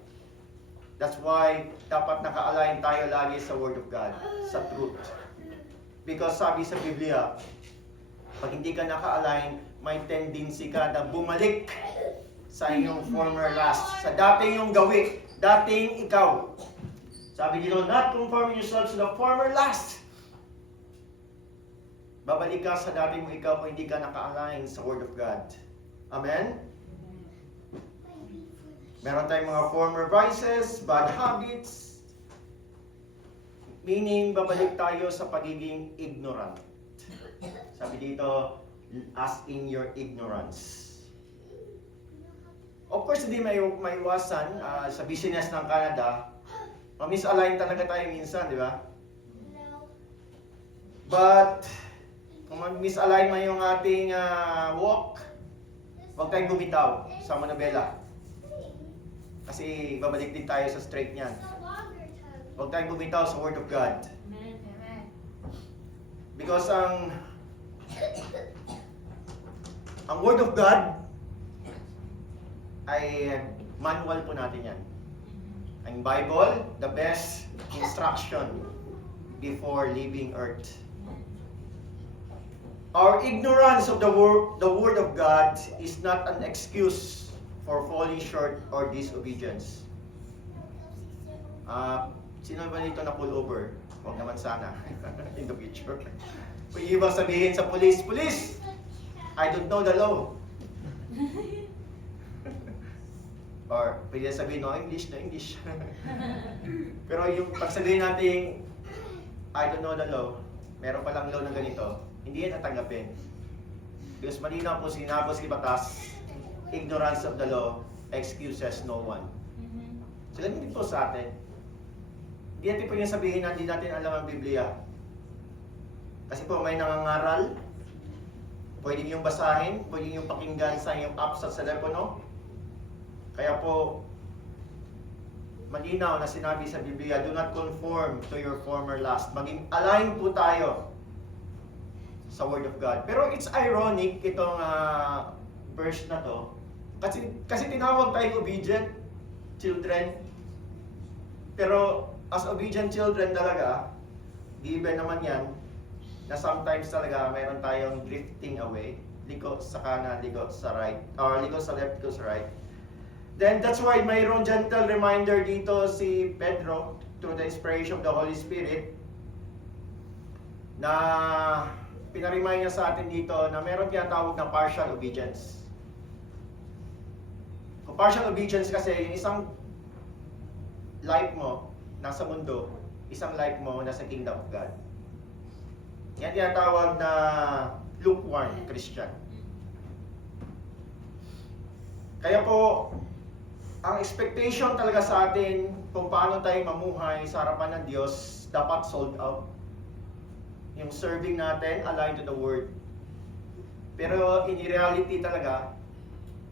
That's why dapat naka-align tayo lagi sa Word of God, sa truth. Because sabi sa Biblia, pag hindi ka naka-align, may tendency ka na bumalik sa iyong former lust, sa dating yung gawi, dating ikaw. Sabi dito, not conforming yourselves to the former lust. Babalik ka sa dating mo ikaw kung hindi ka naka-align sa Word of God. Amen? Meron tayong mga former vices, bad habits, meaning babalik tayo sa pagiging ignorant. Sabi dito, as in your ignorance. Of course, hindi may iwasan sa business ng Canada. Ma-misalign talaga tayo minsan, di ba? But, kung misalign man yung ating walk, huwag tayong bumitaw sa manobela. Kasi babalik din tayo sa straight niyan. Huwag tayong bumitaw sa Word of God. Amen. Because ang Word of God ay manual po natin yan. Ang Bible, the best instruction before leaving earth. Our ignorance of the word of God is not an excuse for falling short or disobedience. Sino ba dito na pull over? Huwag naman sana in the future. Kung ibang sabihin sa police, "Police, I don't know the law." Or pwede sabihin, no English, no English. Pero yung pag sabihin natin, I don't know the law, meron palang law na ganito, hindi yan tatanggapin. Because malinaw po sinabos sa batas, ignorance of the law excuses no one. So ganun din po sa atin. Hindi natin pwede sabihin na hindi natin alam ang Biblia. Kasi po may nangangaral, pwede niyong basahin, pwede niyong pakinggan sa inyong app sa telepono. Kaya po, malinaw na sinabi sa Biblia, do not conform to your former lust. Maging align po tayo sa Word of God. Pero it's ironic itong verse na to. Kasi tinawag tayong obedient children. Pero as obedient children talaga, given naman yan, na sometimes talaga mayroon tayong drifting away. Liko sa kanan, liko sa right, or liko sa left, liko sa right. Then that's why mayroong gentle reminder dito si Pedro through the inspiration of the Holy Spirit na pinaremind niya sa atin dito na meron tinatawag na partial obedience. Kung partial obedience kasi, yung isang life mo nasa mundo, isang life mo nasa kingdom of God. Yan tinatawag na lukewarm Christian. Kaya po, ang expectation talaga sa atin kung paano tayo mamuhay sa harapan ng Diyos, dapat sold out. Yung serving natin, aligned to the Word. Pero in reality talaga,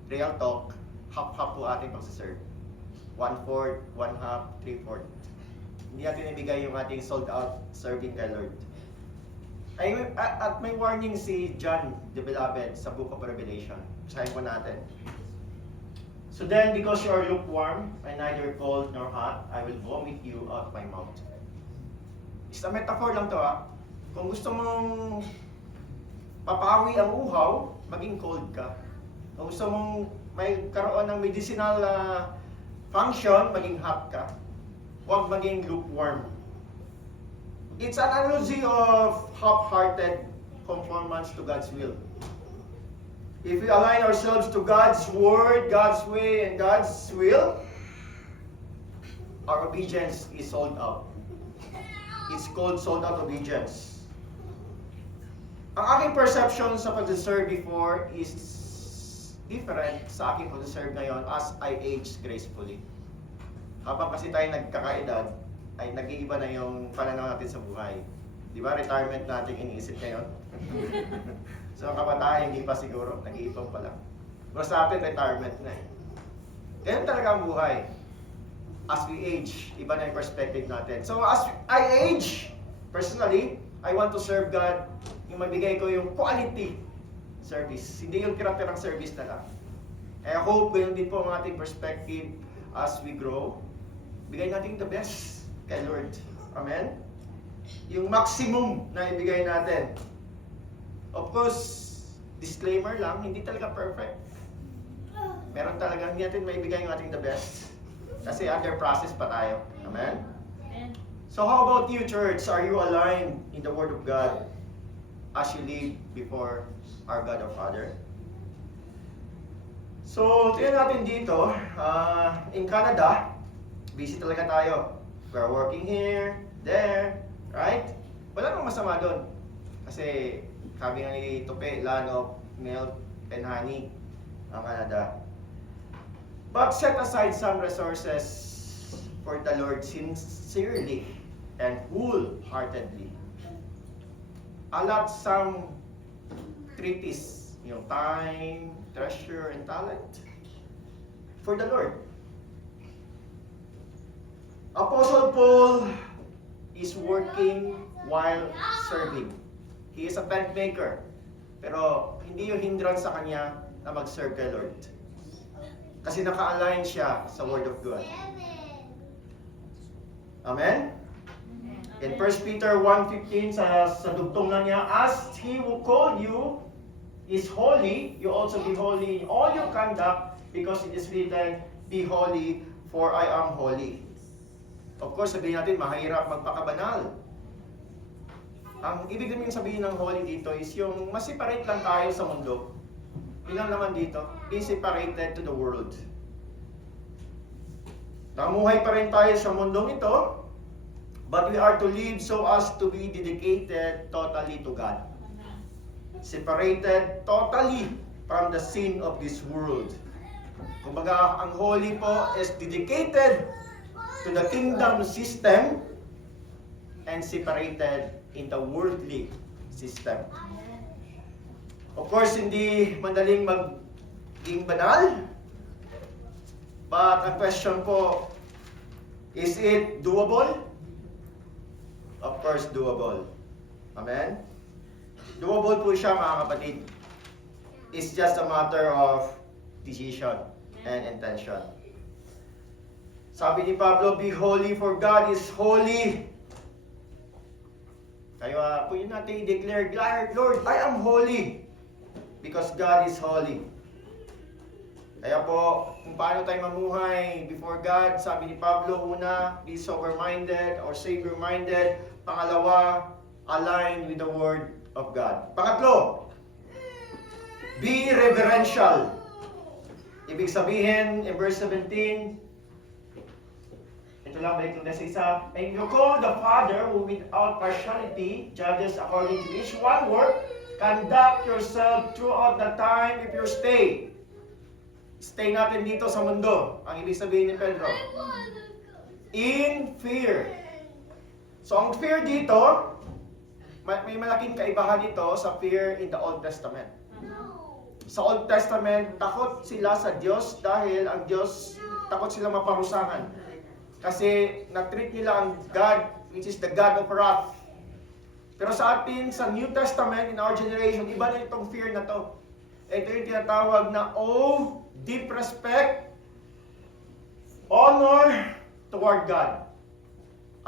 real talk, half-half po ating pagsaserve. 1/4, 1/2, 3/4. Hindi natin ibigay yung ating sold out serving kay Lord. At may warning si John the Beloved sa Book of Revelation. Basahin po natin. So then, because you are lukewarm, and neither cold nor hot, I will vomit you out of my mouth. Isang metaphor lang to Kung gusto mong papawi ang uhaw, maging cold ka. Kung gusto mong may karoon ng medicinal function, maging hot ka. Huwag maging lukewarm. It's an analogy of half-hearted conformance to God's will. If we align ourselves to God's word, God's way, and God's will, our obedience is sold out. It's called sold out obedience. Ang aking perception sa pag-serve before is different sa aking pag-serve ngayon as I age gracefully. Habang kasi tayo nagkakaedad, ay nag-iiba na yung pananaw natin sa buhay. Di ba, retirement natin iniisip ngayon? So, ang kabataan, hindi pa siguro. Nag-iipon pa lang. Pero sa atin, retirement na Ganyan talaga ang buhay. As we age, iba na yung perspective natin. So, as I age, personally, I want to serve God. Yung mabigay ko yung quality service. Hindi yung tira-tirang service na lang. I hope, ganyan din po ang ating perspective as we grow. Bigay natin the best kay Lord. Amen? Yung maximum na ibigay natin. Of course, disclaimer lang, hindi talaga perfect. Meron talaga, hindi natin maibigay yung ating the best. Kasi under process pa tayo. Amen? So how about you, church? Are you aligned in the Word of God as you live before our God our Father? So, tingnan natin dito. In Canada, busy talaga tayo. We're working here, there, right? Wala nang masama doon. Kasi sabi nga ni Tupe, land of milk and honey ang Canada. But set aside some resources for the Lord sincerely and wholeheartedly. Allot some treatise, yung time, treasure, and talent for the Lord. Apostle Paul is working while serving. He is a tent maker. Pero hindi yung hindrance sa kanya na mag-serve kay Lord. Kasi naka-align siya sa Word of God. Amen? In 1 Peter 1:15, sa dugtong na niya, as He who called you is holy, you also be holy in all your conduct, because it is written, be holy, for I am holy. Of course, sabihin natin, mahirap magpakabanal. Ang ibig sabihin ng holy dito is yung mas-separate lang tayo sa mundo. Ilan naman dito? Be separated to the world. Namuhay pa rin tayo sa mundong ito, but we are to live so as to be dedicated totally to God. Separated totally from the sin of this world. Kumbaga, ang holy po is dedicated to the kingdom system and separated in the worldly system. Of course, hindi madaling maging banal. But ang question po, is it doable? Of course, doable. Amen? Doable po siya, mga kapatid. It's just a matter of decision and intention. Sabi ni Pablo, be holy for God is holy. Kaya po yun natin i-declare, Lord, I am holy because God is holy. Kaya po, kung paano tayo mamuhay before God, sabi ni Pablo, una, be sober-minded or Savior-minded. Pangalawa, align with the Word of God. Pangatlo, be reverential. Ibig sabihin, in verse 17, ito lang, balik lang sa isa. And you call the Father who without partiality judges according to each one work, conduct yourself throughout the time if you stay. Stay natin dito sa mundo. Ang ibig sabihin ni Pedro. In fear. So ang fear dito, may malaking kaibahan dito sa fear in the Old Testament. Sa Old Testament, takot sila sa Diyos dahil ang Diyos, takot sila maparusahan. Kasi na-treat nila ang God, which is the God of wrath. Pero sa atin, sa New Testament, in our generation, iba na itong fear na to. Ito yung tinatawag na awe, deep respect, honor toward God.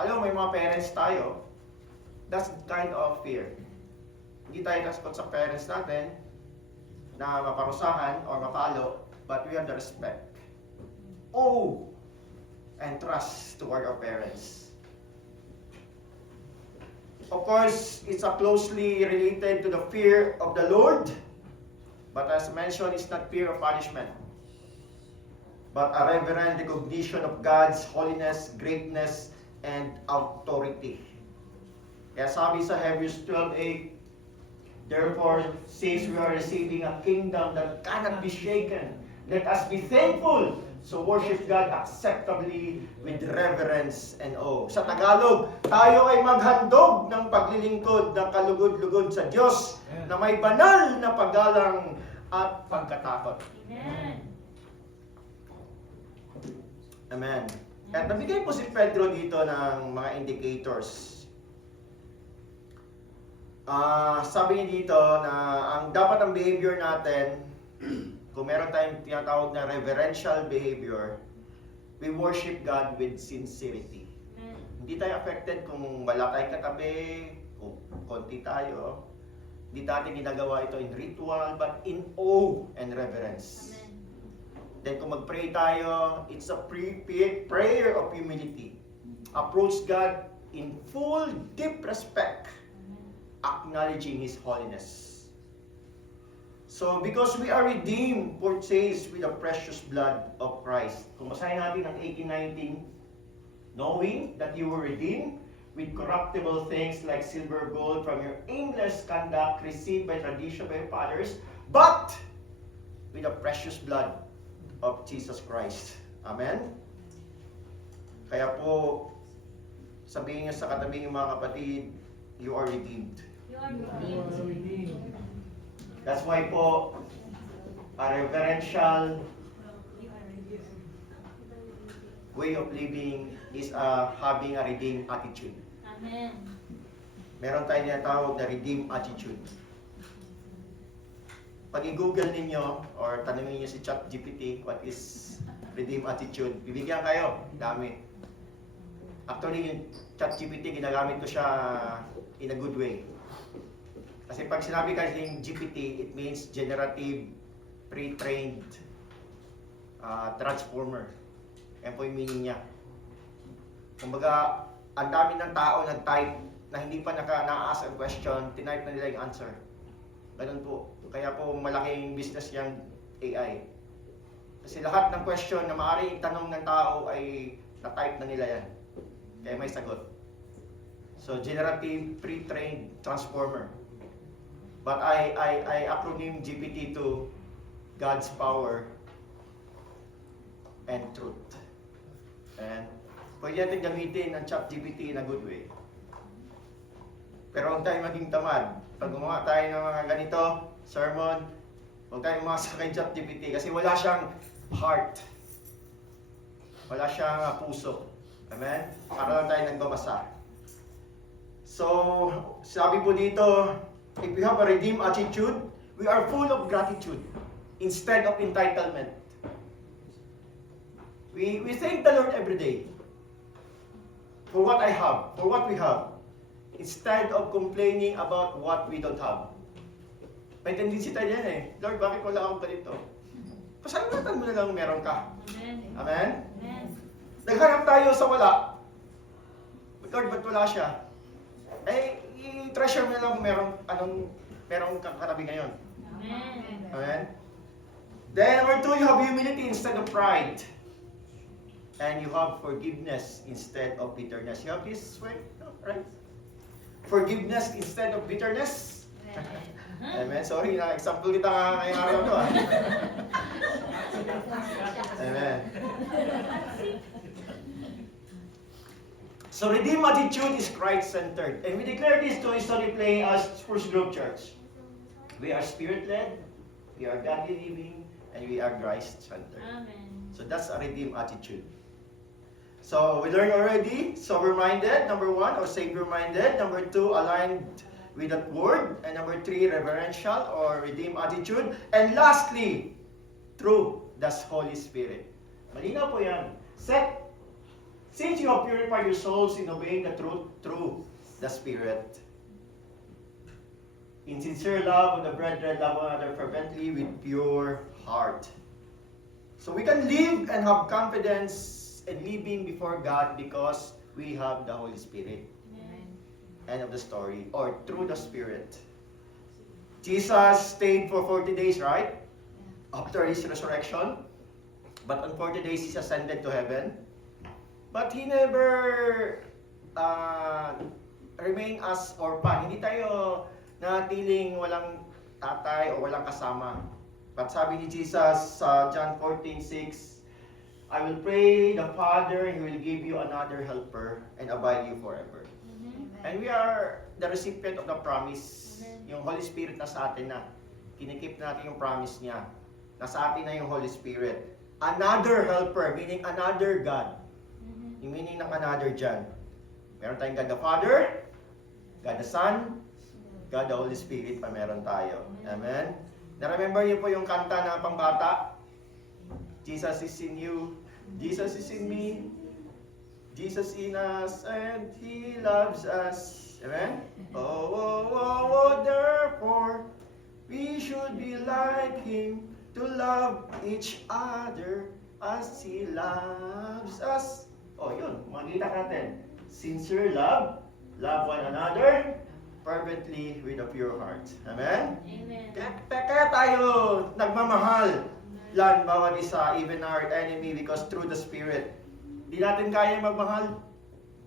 Alam mo, may mga parents tayo, that's the kind of fear. Hindi tayo takot sa parents natin na maparusahan or mapalo, but we have the respect, awe, and trust toward our parents. Of course, it's closely related to the fear of the Lord. But as mentioned, it's not fear of punishment, but a reverent recognition of God's holiness, greatness, and authority. Kaya sabi sa Hebrews 12:8, therefore, since we are receiving a kingdom that cannot be shaken, let us be thankful, so worship God acceptably with reverence and awe. Sa Tagalog, tayo ay maghandog ng paglilingkod na kalugod-lugod sa Diyos na may banal na paggalang at pagkatakot. Amen. Amen. At nabigay po si Pedro dito ng mga indicators. Sabi niya dito na dapat ang behavior natin, kung meron tayong tinatawag na reverential behavior, we worship God with sincerity. Hindi tayo affected kung wala tayong katabi, kung konti tayo. Hindi natin ginagawa ito in ritual, but in awe and reverence. Amen. Then kung mag-pray tayo, it's a prayer of humility. Approach God in full, deep respect, acknowledging His holiness. So, because we are redeemed, purchased with the precious blood of Christ. Kung basahin natin ang 18:19, knowing that you were redeemed with corruptible things like silver, gold from your aimless conduct received by tradition by your fathers, but with the precious blood of Jesus Christ. Amen? Kaya po, sabihin niyo sa katabi ng mga kapatid, you are redeemed. You are redeemed. That's why po, a reverential way of living is having a redeemed attitude. Amen. Meron tayong tinatawag na redeemed attitude. Pag i-google ninyo or tanungin niyo si ChatGPT what is redeemed attitude, bibigyan kayo. Dami. Actually, yung ChatGPT, ginagamit ko siya in a good way. Kasi pag sinabi kasi yung GPT, it means generative, pre-trained transformer. Yan po yung meaning niya. Kumbaga, ang dami ng tao nag-type na hindi pa na-ask ang question, tinype na nila yung answer. Ganun po. Kaya po malaking business yung AI. Kasi lahat ng question na maaaring itanong ng tao ay na-type na nila yan. Kaya may sagot. So, generative, pre-trained transformer. But I acronym GPT to God's power and truth. And pwede natin gamitin ang ChatGPT in a good way. Pero huwag tayo maging tamad. Pag gumawa tayo ng mga ganito, sermon, huwag tayo umasa kay ChatGPT kasi wala siyang heart. Wala siyang puso. Amen? Para lang tayo nagbabasa. So, sabi po dito, if we have a redeemed attitude, we are full of gratitude instead of entitlement. We thank the Lord every day for what I have, for what we have, instead of complaining about what we don't have. May tendency tayo yan eh. Lord, bakit wala akong ganito? Pasalamatan mo na lang meron ka. Amen. Amen? Amen. Naghanap tayo sa wala. Lord, ba't wala siya? Eh, i-treasure mo na lang merong kakarabi ngayon. Amen. Amen? Then, number 2, you have humility instead of pride. And you have forgiveness instead of bitterness. You have this way? No, right? Forgiveness instead of bitterness. Amen. Sorry na, example kita nga ngayong araw to. Amen. So, redeemed attitude is Christ-centered. And we declare this to History Play as First Group Church. We are Spirit-led, we are godly living, and we are Christ-centered. Amen. So, that's a redeemed attitude. So, we learned already, sober-minded, number 1, or Savior-minded. Number 2, aligned with that word. And number 3, reverential or redeemed attitude. And lastly, true, that's Holy Spirit. Malinaw po yan. Since you have purified your souls in obeying the truth through the Spirit, in sincere love of the brethren, love one another fervently with pure heart. So we can live and have confidence in living before God because we have the Holy Spirit. Amen. End of the story. Or through the Spirit. Jesus stayed for 40 days, right? After his resurrection. But on 40 days, he ascended to heaven. But he never remained as orphan. Hindi tayo natiling walang tatay o walang kasama. But sabi ni Jesus sa John 14:6, I will pray the Father, and He will give you another helper and abide you forever. And we are the recipient of the promise. Yung Holy Spirit na sa atin na. Kinikip natin yung promise niya. Nasa atin na yung Holy Spirit. Another helper, meaning another God. Yung meaning ng another dyan. Meron tayong God the Father, God the Son, God the Holy Spirit pa meron tayo. Amen? Na-remember niyo po yung kanta na pangbata? Jesus is in you, Jesus is in me, Jesus in us, and He loves us. Amen? Therefore, we should be like Him, to love each other as He loves us. Yun, makikita natin. Sincere love, love one another, fervently with a pure heart. Amen? Amen. Kaya tayo nagmamahal lang bawat isa, even our enemy, because through the Spirit. Di natin kaya magmahal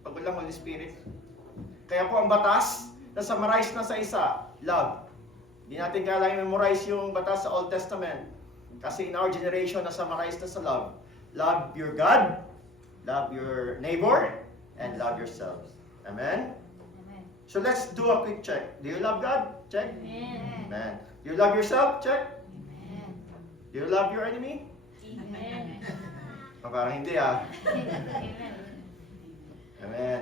pag walang Holy Spirit. Kaya po ang batas na summarize na sa isa, love. Di natin kaya memorize yung batas sa Old Testament. Kasi in our generation na summarize na sa love. Love your God, love your neighbor, and love yourself. Amen? So let's do a quick check. Do you love God? Check. Amen. Amen. Do you love yourself? Check. Amen. Do you love your enemy? Amen. Parang hindi ah. Amen. Amen.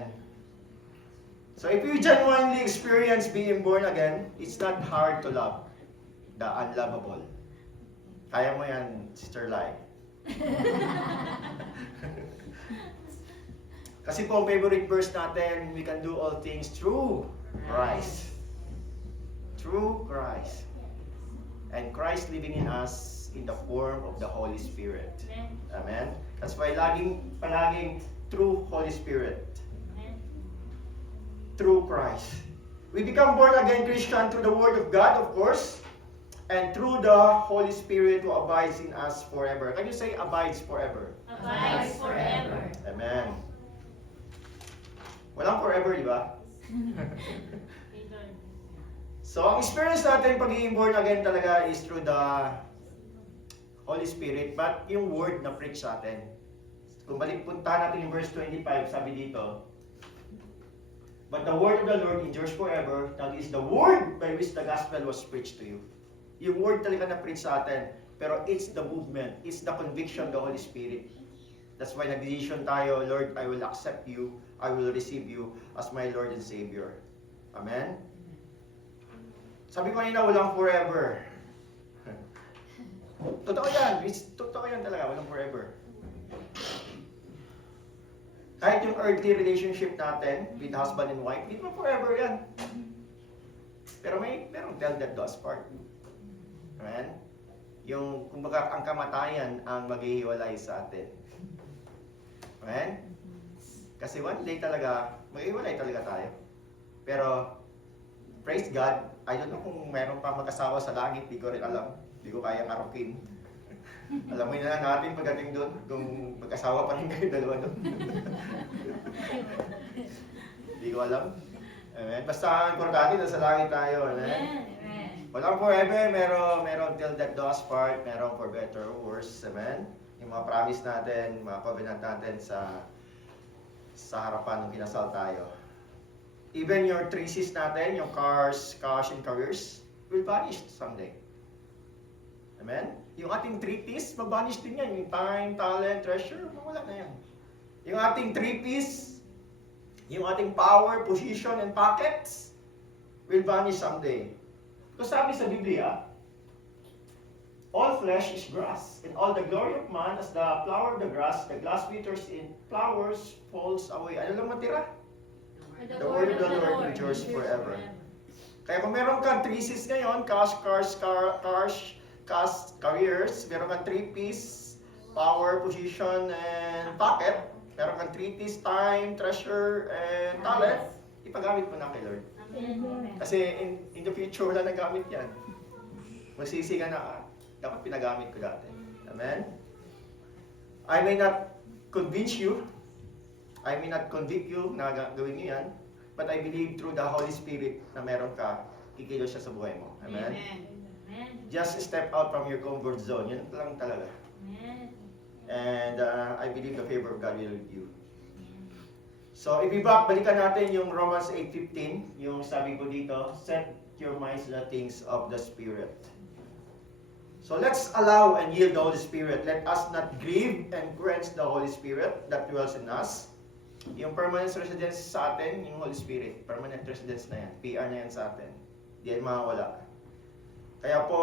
So if you genuinely experience being born again, it's not hard to love the unlovable. Kaya mo yan, Sister Lai. Kasi po ang favorite verse natin, we can do all things through Christ. Through Christ. And Christ living in us in the form of the Holy Spirit. Amen. Amen? That's why palaging through Holy Spirit. Amen. Through Christ. We become born again Christian through the Word of God, of course. and through the Holy Spirit who abides in us forever. Can you say abides forever? Abides forever. Amen. Walang forever, di ba? So, ang experience natin pagiging born again talaga is through the Holy Spirit, but yung word na preach sa atin. Kung puntahan natin yung verse 25, sabi dito, but the word of the Lord endures forever. That is the word by which the gospel was preached to you. Yung word talaga na preach sa atin, pero it's the movement, it's the conviction of the Holy Spirit. That's why nag-decision tayo, Lord, I will accept you, I will receive you as my Lord and Savior. Amen? Sabi ko kanina, walang forever. Totoo yan. Totoo yan talaga. Walang forever. Kahit yung earthly relationship natin with husband and wife, hindi naman forever yan. Pero merong tell that do us part. Amen? Yung, kumbaga, ang kamatayan ang maghihiwalay sa atin. Amen? Kasi one day talaga, maghihiwalay talaga tayo. Pero, praise God, I don't know kung meron pa mag-asawa sa langit, di ko rin alam. Di ko kayang arukin. Alamin na lang natin pagdating doon, kung mag-asawa pa rin kayo dalawa doon. Di ko alam. Amen. Basta ang importante, nasa langit tayo. Amen. Walang forever, meron till death do us part, meron for better or worse. Amen. Yung mga promise natin, mga covenant natin sa harapan ng kinasal tayo. Even your thesis natin, yung cars, cash, and careers, will vanish someday. Amen? Yung ating 3Ps, mag-vanish din yan. Yung time, talent, treasure, mawala na yan. Yung ating 3Ps, yung ating power, position, and pockets, will vanish someday. Because sabi sa Biblia, all flesh is grass, and all the glory of man as the flower of the grass withers in flowers falls away. Ano lang matira? The word of the Lord endures forever. Kaya kung meron kang 3Cs ngayon, cash, cars, careers, meron kang 3Ps, power, position, and pocket, meron kang 3Ps, time, treasure, and talent, ipagamit mo na kay Lord. Kasi in the future, wala nang gamit yan. Magsisi ka na, dapat pinagamit ko dati. Amen? I may not convince you, I may not convict you na gawin niyo yan, but I believe through the Holy Spirit na meron ka, kikilos siya sa buhay mo. Amen? Just step out from your comfort zone. Yan lang talaga. And I believe the favor of God will with you. So, balikan natin yung Romans 8:15, yung sabi ko dito, set your minds on the things of the Spirit. So, let's allow and yield the Holy Spirit. Let us not grieve and quench the Holy Spirit that dwells in us. Yung permanent residence sa atin, yung Holy Spirit, permanent residence na yan. PR na yan sa atin. Di yan mawawala. Kaya po,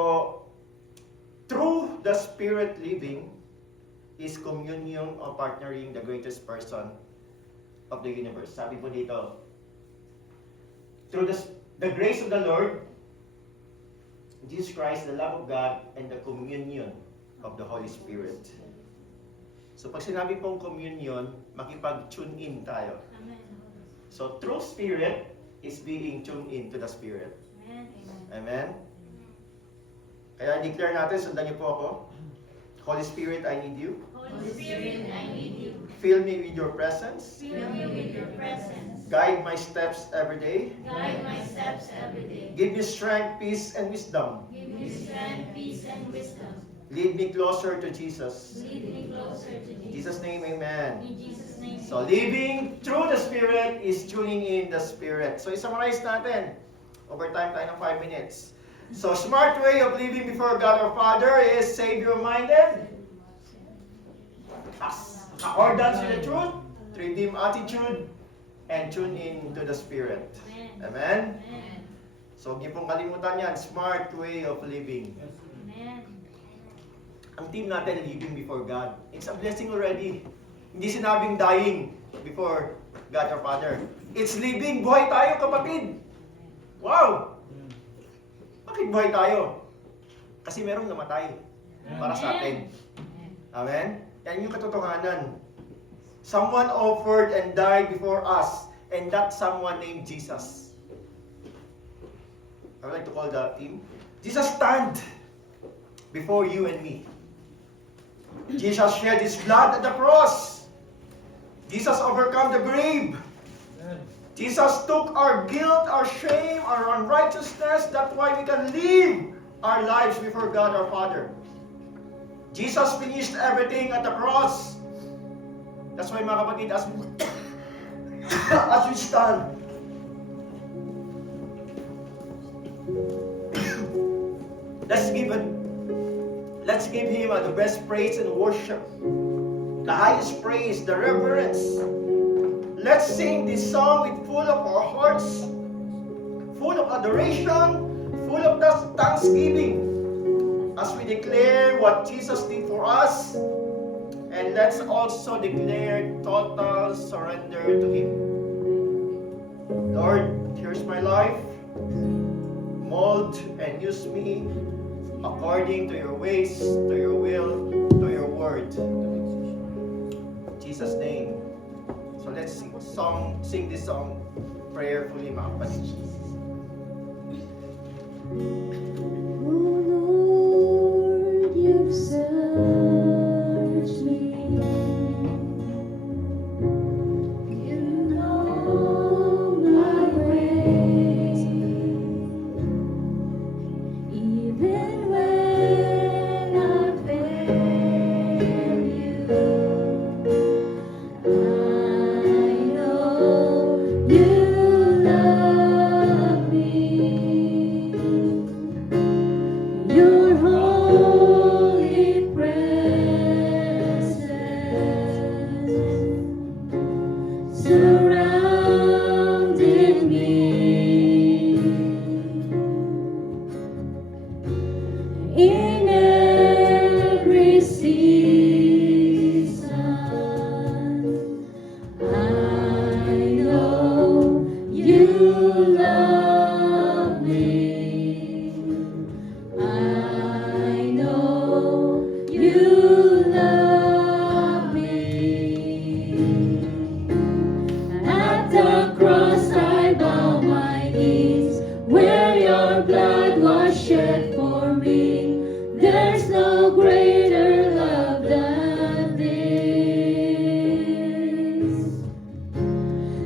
through the Spirit living is communion or partnering the greatest person of the universe. Sabi po dito, through the grace of the Lord, Jesus Christ, the love of God, and the communion of the Holy Spirit. So pag sinabi pong communion, makipag-tune in tayo. So true Spirit is being tuned in to the Spirit. Amen? Kaya declare natin, sundan niyo po ako. Holy Spirit, I need you. Holy Spirit, I need you. Fill me with your presence. Fill me with your presence. Guide my steps every day. Guide my steps every day. Give me strength, peace, and wisdom. Give me strength, peace, and wisdom. Lead me closer to Jesus. Lead me closer to In Jesus. Jesus' name, amen. In Jesus' name. So, living through the Spirit is tuning in the Spirit. So, isummarize natin. Overtime tayo ng 5 minutes. So, smart way of living before God our Father is Savior-minded, accordance with the truth, redeem attitude, and tune in to the Spirit. Amen? Amen. So, huwag niyo pong kalimutan yan. Smart way of living. Amen. Ang team natin, living before God. It's a blessing already. Hindi sinabing dying before God our Father. It's living. Buhay tayo, kapatid. Wow! Bakit buhay tayo? Kasi merong namatay para sa atin. Amen? Yan yung katotohanan. Someone offered and died before us, and that someone named Jesus. I would like to call the team. Jesus stand before you and me. Jesus shed His blood at the cross. Jesus overcome the grave. Jesus took our guilt, our shame, our unrighteousness. That's why we can live our lives before God our Father. Jesus finished everything at the cross. That's why mga kapatid, as we stand, let's give Him the best praise and worship, the highest praise, the reverence. Let's sing this song with full of our hearts, full of adoration, full of thanksgiving, as we declare what Jesus did for us, and let's also declare total surrender to Him. Lord, here's my life. Mold and use me according to your ways, to your will, to your word. In Jesus' name. So let's sing this song prayerfully, mga kapatid. Oh Lord, you've searched me. You know my way. Even when I fail you, I know you love me. Your holy presence surrounded me in every season. I know you love me. I know you love me. At the cross I bow my knees, where your blood was shed for me. There's no greater love than this.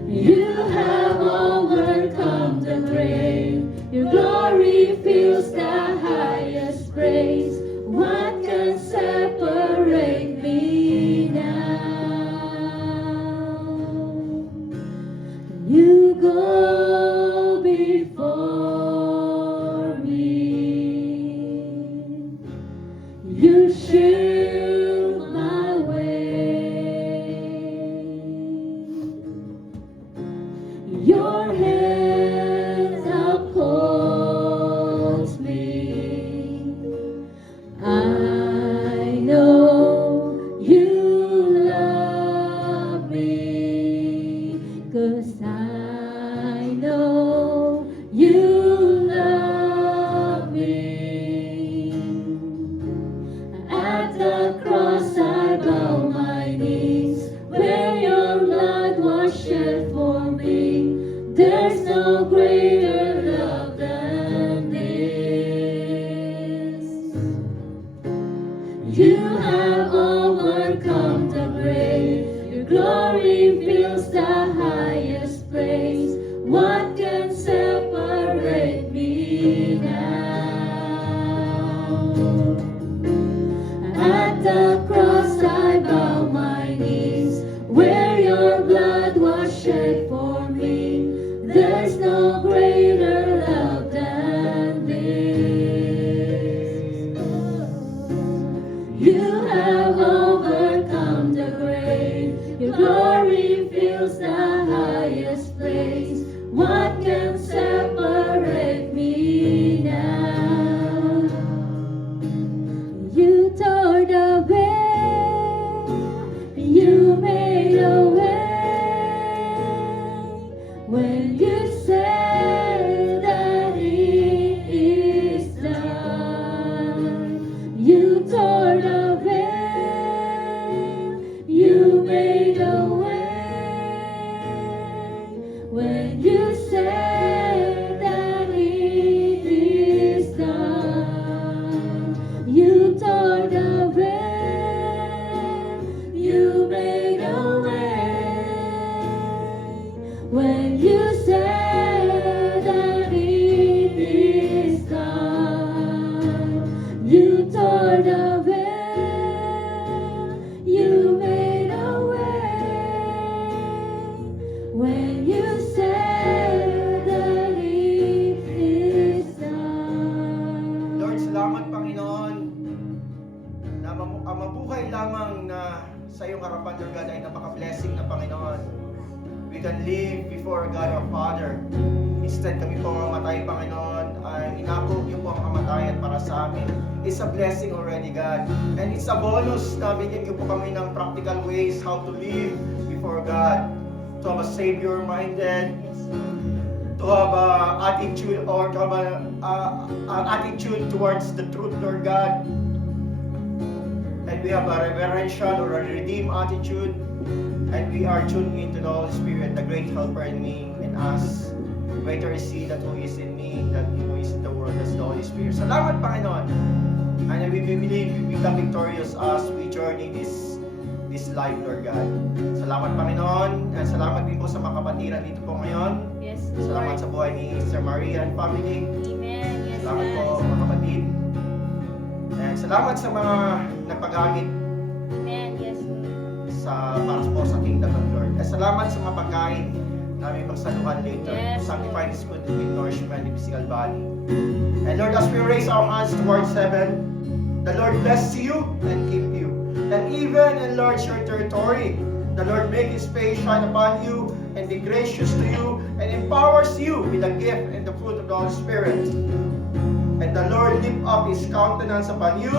You have overcome the grave. Your glory fills the highest praise. What can separate me now? You go before me. You shield my way. Your hands upholds me. I know you love me, 'cause I know you love me. At the cross I bow my knees, where your blood was shed for me. There's no greater love than this. You have overcome the grave. Your glory fills the highest praise. What can separate me now? At the cross I bow my knees, where your blood was shed for me. There's no greater love than this. You have overcome the grave. Your glory fills the highest place. What can separate me now? You tore the veil tore the veil, you made a way. When you said the leaf is done. Lord, salamat Panginoon na mabuhay lamang na sa iyong harapan, Lord God, ay napaka-blessing na Panginoon. We can live before God our Father. Instead kami po mamatay, Panginoon, ay inako niyo po ang kamatayan para sa amin. It's a blessing already, God. And it's a bonus na bigyan niyo po kami ng practical ways how to live before God. To have a Savior-minded, to have a attitude or to have a attitude towards the truth, Lord God. And we have a reverential or a redeemed attitude. And we are tuned into the Holy Spirit, the great helper in me and us. Greater is He that who is in me than He who is in the world. That's the Holy Spirit. Salamat, Panginoon. And we believe we become victorious as we journey this life, Lord God. Salamat, Panginoon. And salamat din po sa mga kapatiran dito po ngayon. Yes, Salamat Lord. sa buhay ni Sister Maria and family. Amen. Yes, Salamat po, God. mga kapatid. And salamat sa mga nagpagamit Amen. Yes, Lord. para po sa kingdom of Lord. At salamat sa mga pagkain na may pagsaluhan later. Yes. Sanctify this food with nourishment in the physical body. And Lord, as we raise our hands towards heaven, the Lord bless you and keep you. And even enlarge your territory. The Lord make His face shine upon you and be gracious to you and empowers you with the gift and the fruit of the Holy Spirit. And the Lord lift up His countenance upon you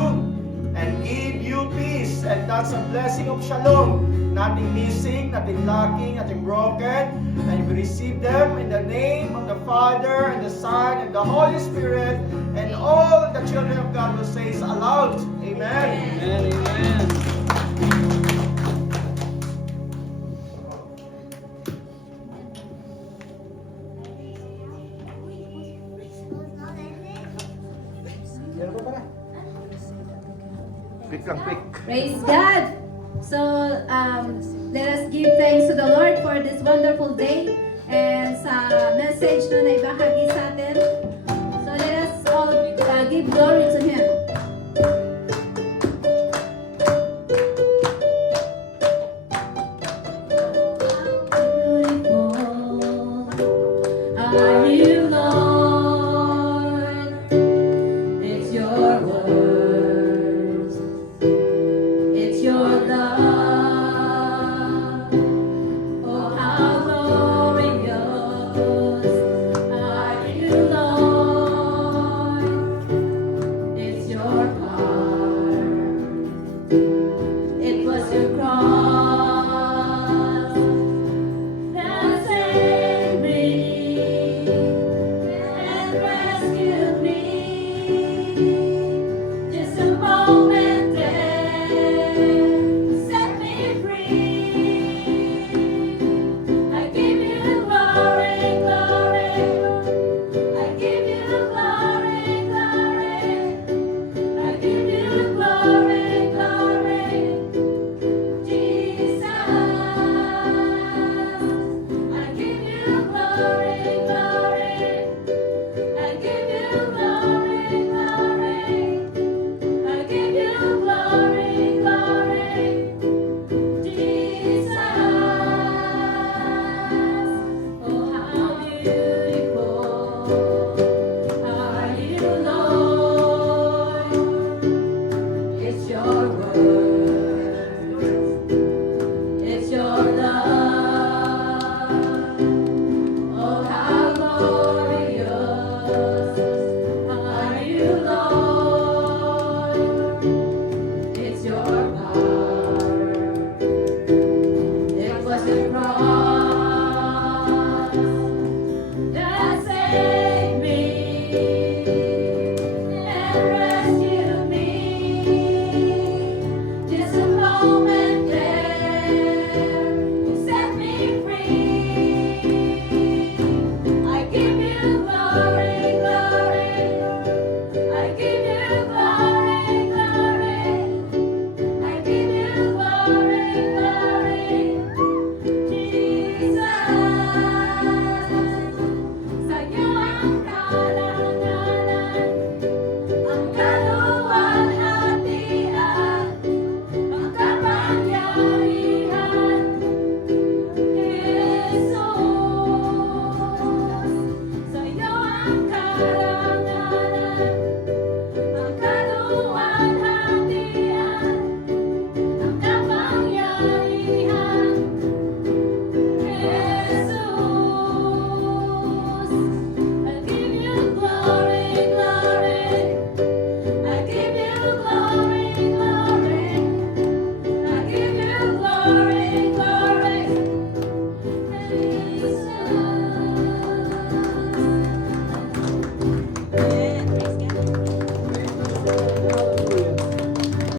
and give you peace. And that's a blessing of shalom. Nothing missing, nothing lacking, nothing broken. And we receive them in the name of the Father and the Son and the Holy Spirit. And all the children of God will say aloud, Amen. Amen, amen. Quick lang, quick. Praise God! So, let us give thanks to the Lord for this wonderful day and sa message na naibahagi sa atin. So, let us all give glory to Him.